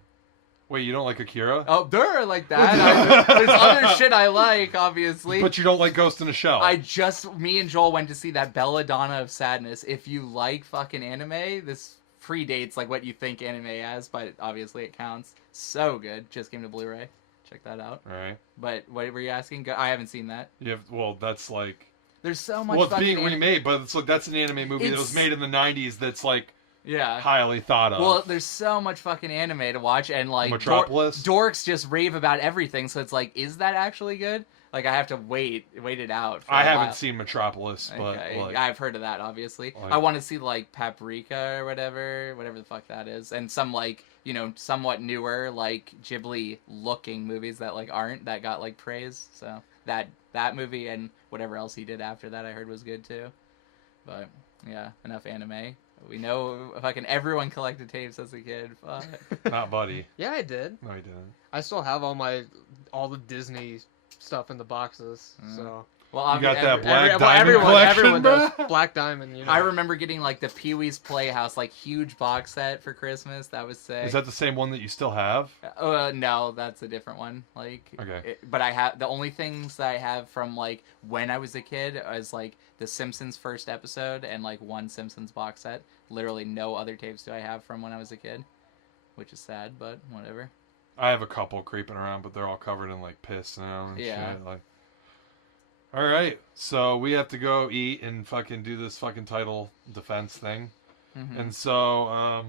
Wait, you don't like Akira? Oh, they're like that. There's other shit I like, obviously. But you don't like Ghost in a Shell. Me and Joel went to see that Belladonna of Sadness. If you like fucking anime, this predates like what you think anime as, but obviously it counts. So good. Just came to Blu-ray. Check that out. All right. But what were you asking? I haven't seen that. You have, well, that's like. There's so much. Well, it's fucking being remade, but it's like that's an anime movie that It's- was made in the '90s. That's like Yeah. highly thought of. Well, there's so much fucking anime to watch, and like Metropolis? dorks just rave about everything. So it's like, is that actually good? Like I have to wait it out. For I a haven't while. seen Metropolis, but Okay, like, I've heard of that. Obviously, Like- I want to see like Paprika or whatever the fuck that is, and some like somewhat newer like Ghibli looking movies that like aren't that got like praise. So that movie and whatever else he did after that, I heard was good too. But yeah, enough anime. We know fucking everyone collected tapes as a kid. Fuck. not Buddy. Yeah, I did. No, he didn't. I still have all the Disney stuff in the boxes. So Well, You got that every- Black Diamond collection, everyone does bruh? Black Diamond. You know. I remember getting like the Pee Wee's Playhouse like huge box set for Christmas. That was sick. Is that the same one that you still have? No, that's a different one. Like, Okay. but I have the only things that I have from like when I was a kid is like the Simpsons first episode and like one Simpsons box set. Literally no other tapes do I have from when I was a kid, which is sad, but whatever. I have a couple creeping around, but they're all covered in like piss now and Yeah. shit. Like, all right, so we have to go eat and fucking do this fucking title defense thing. Mhm. And so,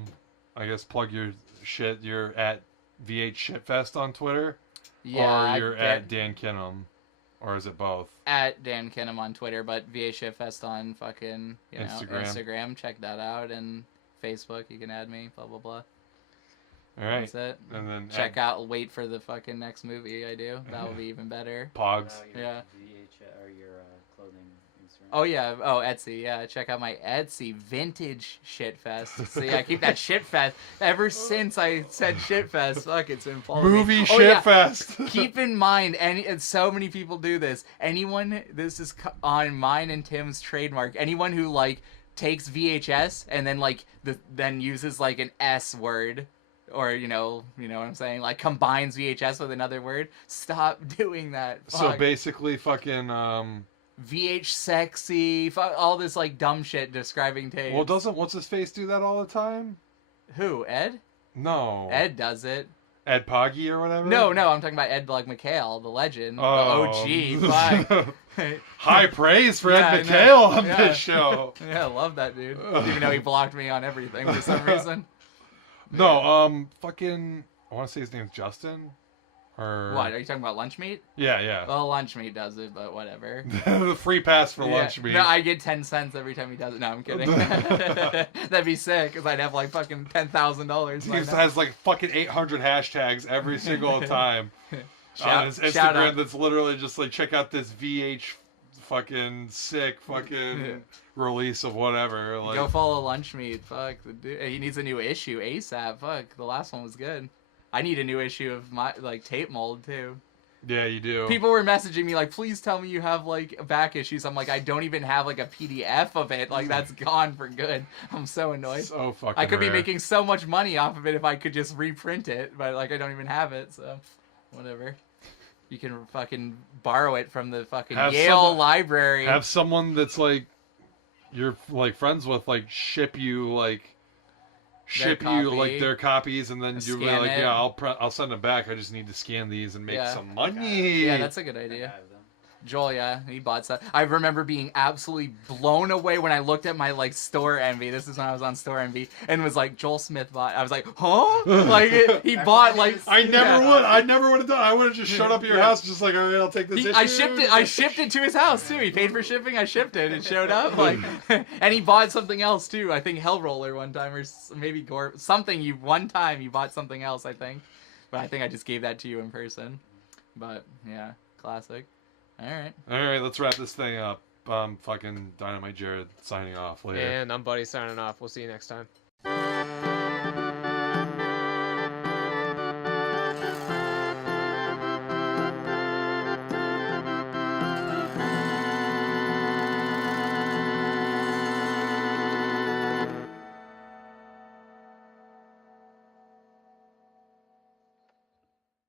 I guess plug your shit. You're at VH Shitfest on Twitter, Yeah, or you're at Dan Kinem, or is it both? at Dan Kinem on Twitter, but VA Shitfest on fucking Instagram. Instagram. Check that out, and Facebook. You can add me. Blah blah blah. All right, That's it. and then Check out. Wait for the fucking next movie I do. That will be even better. Pogs. Your Yeah. or your clothing Instagram. Oh yeah. Oh Etsy. Yeah. Check out my Etsy vintage shitfest. See, I keep that shitfest ever since I said shitfest. Fuck, it's been following me. Movie Oh, yeah. Shitfest. Keep in mind, and so many people do this. Anyone, this is on mine and Tim's trademark. Anyone who like takes VHS and then like then uses like an S word, or you know what I'm saying, like combines VHS with another word. Stop doing that. So Fuck. basically, fucking VH sexy, all this like dumb shit describing tapes. Well, doesn't what's his face do that all the time? Who? Ed? No. Ed does it. Ed Poggy or whatever. No, I'm talking about Ed like McHale, the legend, Oh. the OG. Fuck. High praise for Yeah, I Ed know. McHale on Yeah. this show. Yeah, I love that dude. Even though he blocked me on everything for some reason. No, fucking. I want to say his name's Justin. Or What? Are you talking about lunch meat? Yeah, yeah. Well, lunch meat does it, but whatever. The free pass for Yeah. lunch meat. No, I get 10 cents every time he does it. No, I'm kidding. That'd be sick, because I'd have like fucking $10,000. He by just now. has like fucking 800 hashtags every single time on his shout Instagram. out. That's literally just like, check out this VH fucking sick fucking Yeah. release of whatever. Like, Go follow lunch meat. Fuck. The dude, he needs a new issue ASAP. Fuck. The last one was good. I need a new issue of my like tape mold too. yeah, you do. People were messaging me like, please tell me you have like back issues. I'm like, I don't even have like a PDF of it. Like that's gone for good. I'm so annoyed. So fucking I could be rare. making so much money off of it if I could just reprint it, but like I don't even have it, so whatever. You can fucking borrow it from the fucking Have Yale someone- library. Have someone that's like you're like friends with like ship you like copy. their copies, and then you'll be Scan like, it. yeah, I'll send them back. I just need to scan these and make Yeah. some money. Yeah, that's a good I idea. have them. Joel, yeah, he bought stuff. I remember being absolutely blown away when I looked at my like store envy. This is when I was on store envy, and was like Joel Smith bought. I was like, huh? Like he bought like. I never yeah. would. I never would have done. I would have just showed up at your house, just like, all right, I'll take this. I issue. shipped it. I shipped it to his house too. He paid for shipping. I shipped it. It showed up like, and he bought something else too. I think Hellroller one time, or maybe Gore something. One time you bought something else. I think, but I think I just gave that to you in person. But yeah, classic. All right. All right, let's wrap this thing up. Fucking Dynamite Jared signing off later. And I'm Buddy signing off. We'll see you next time.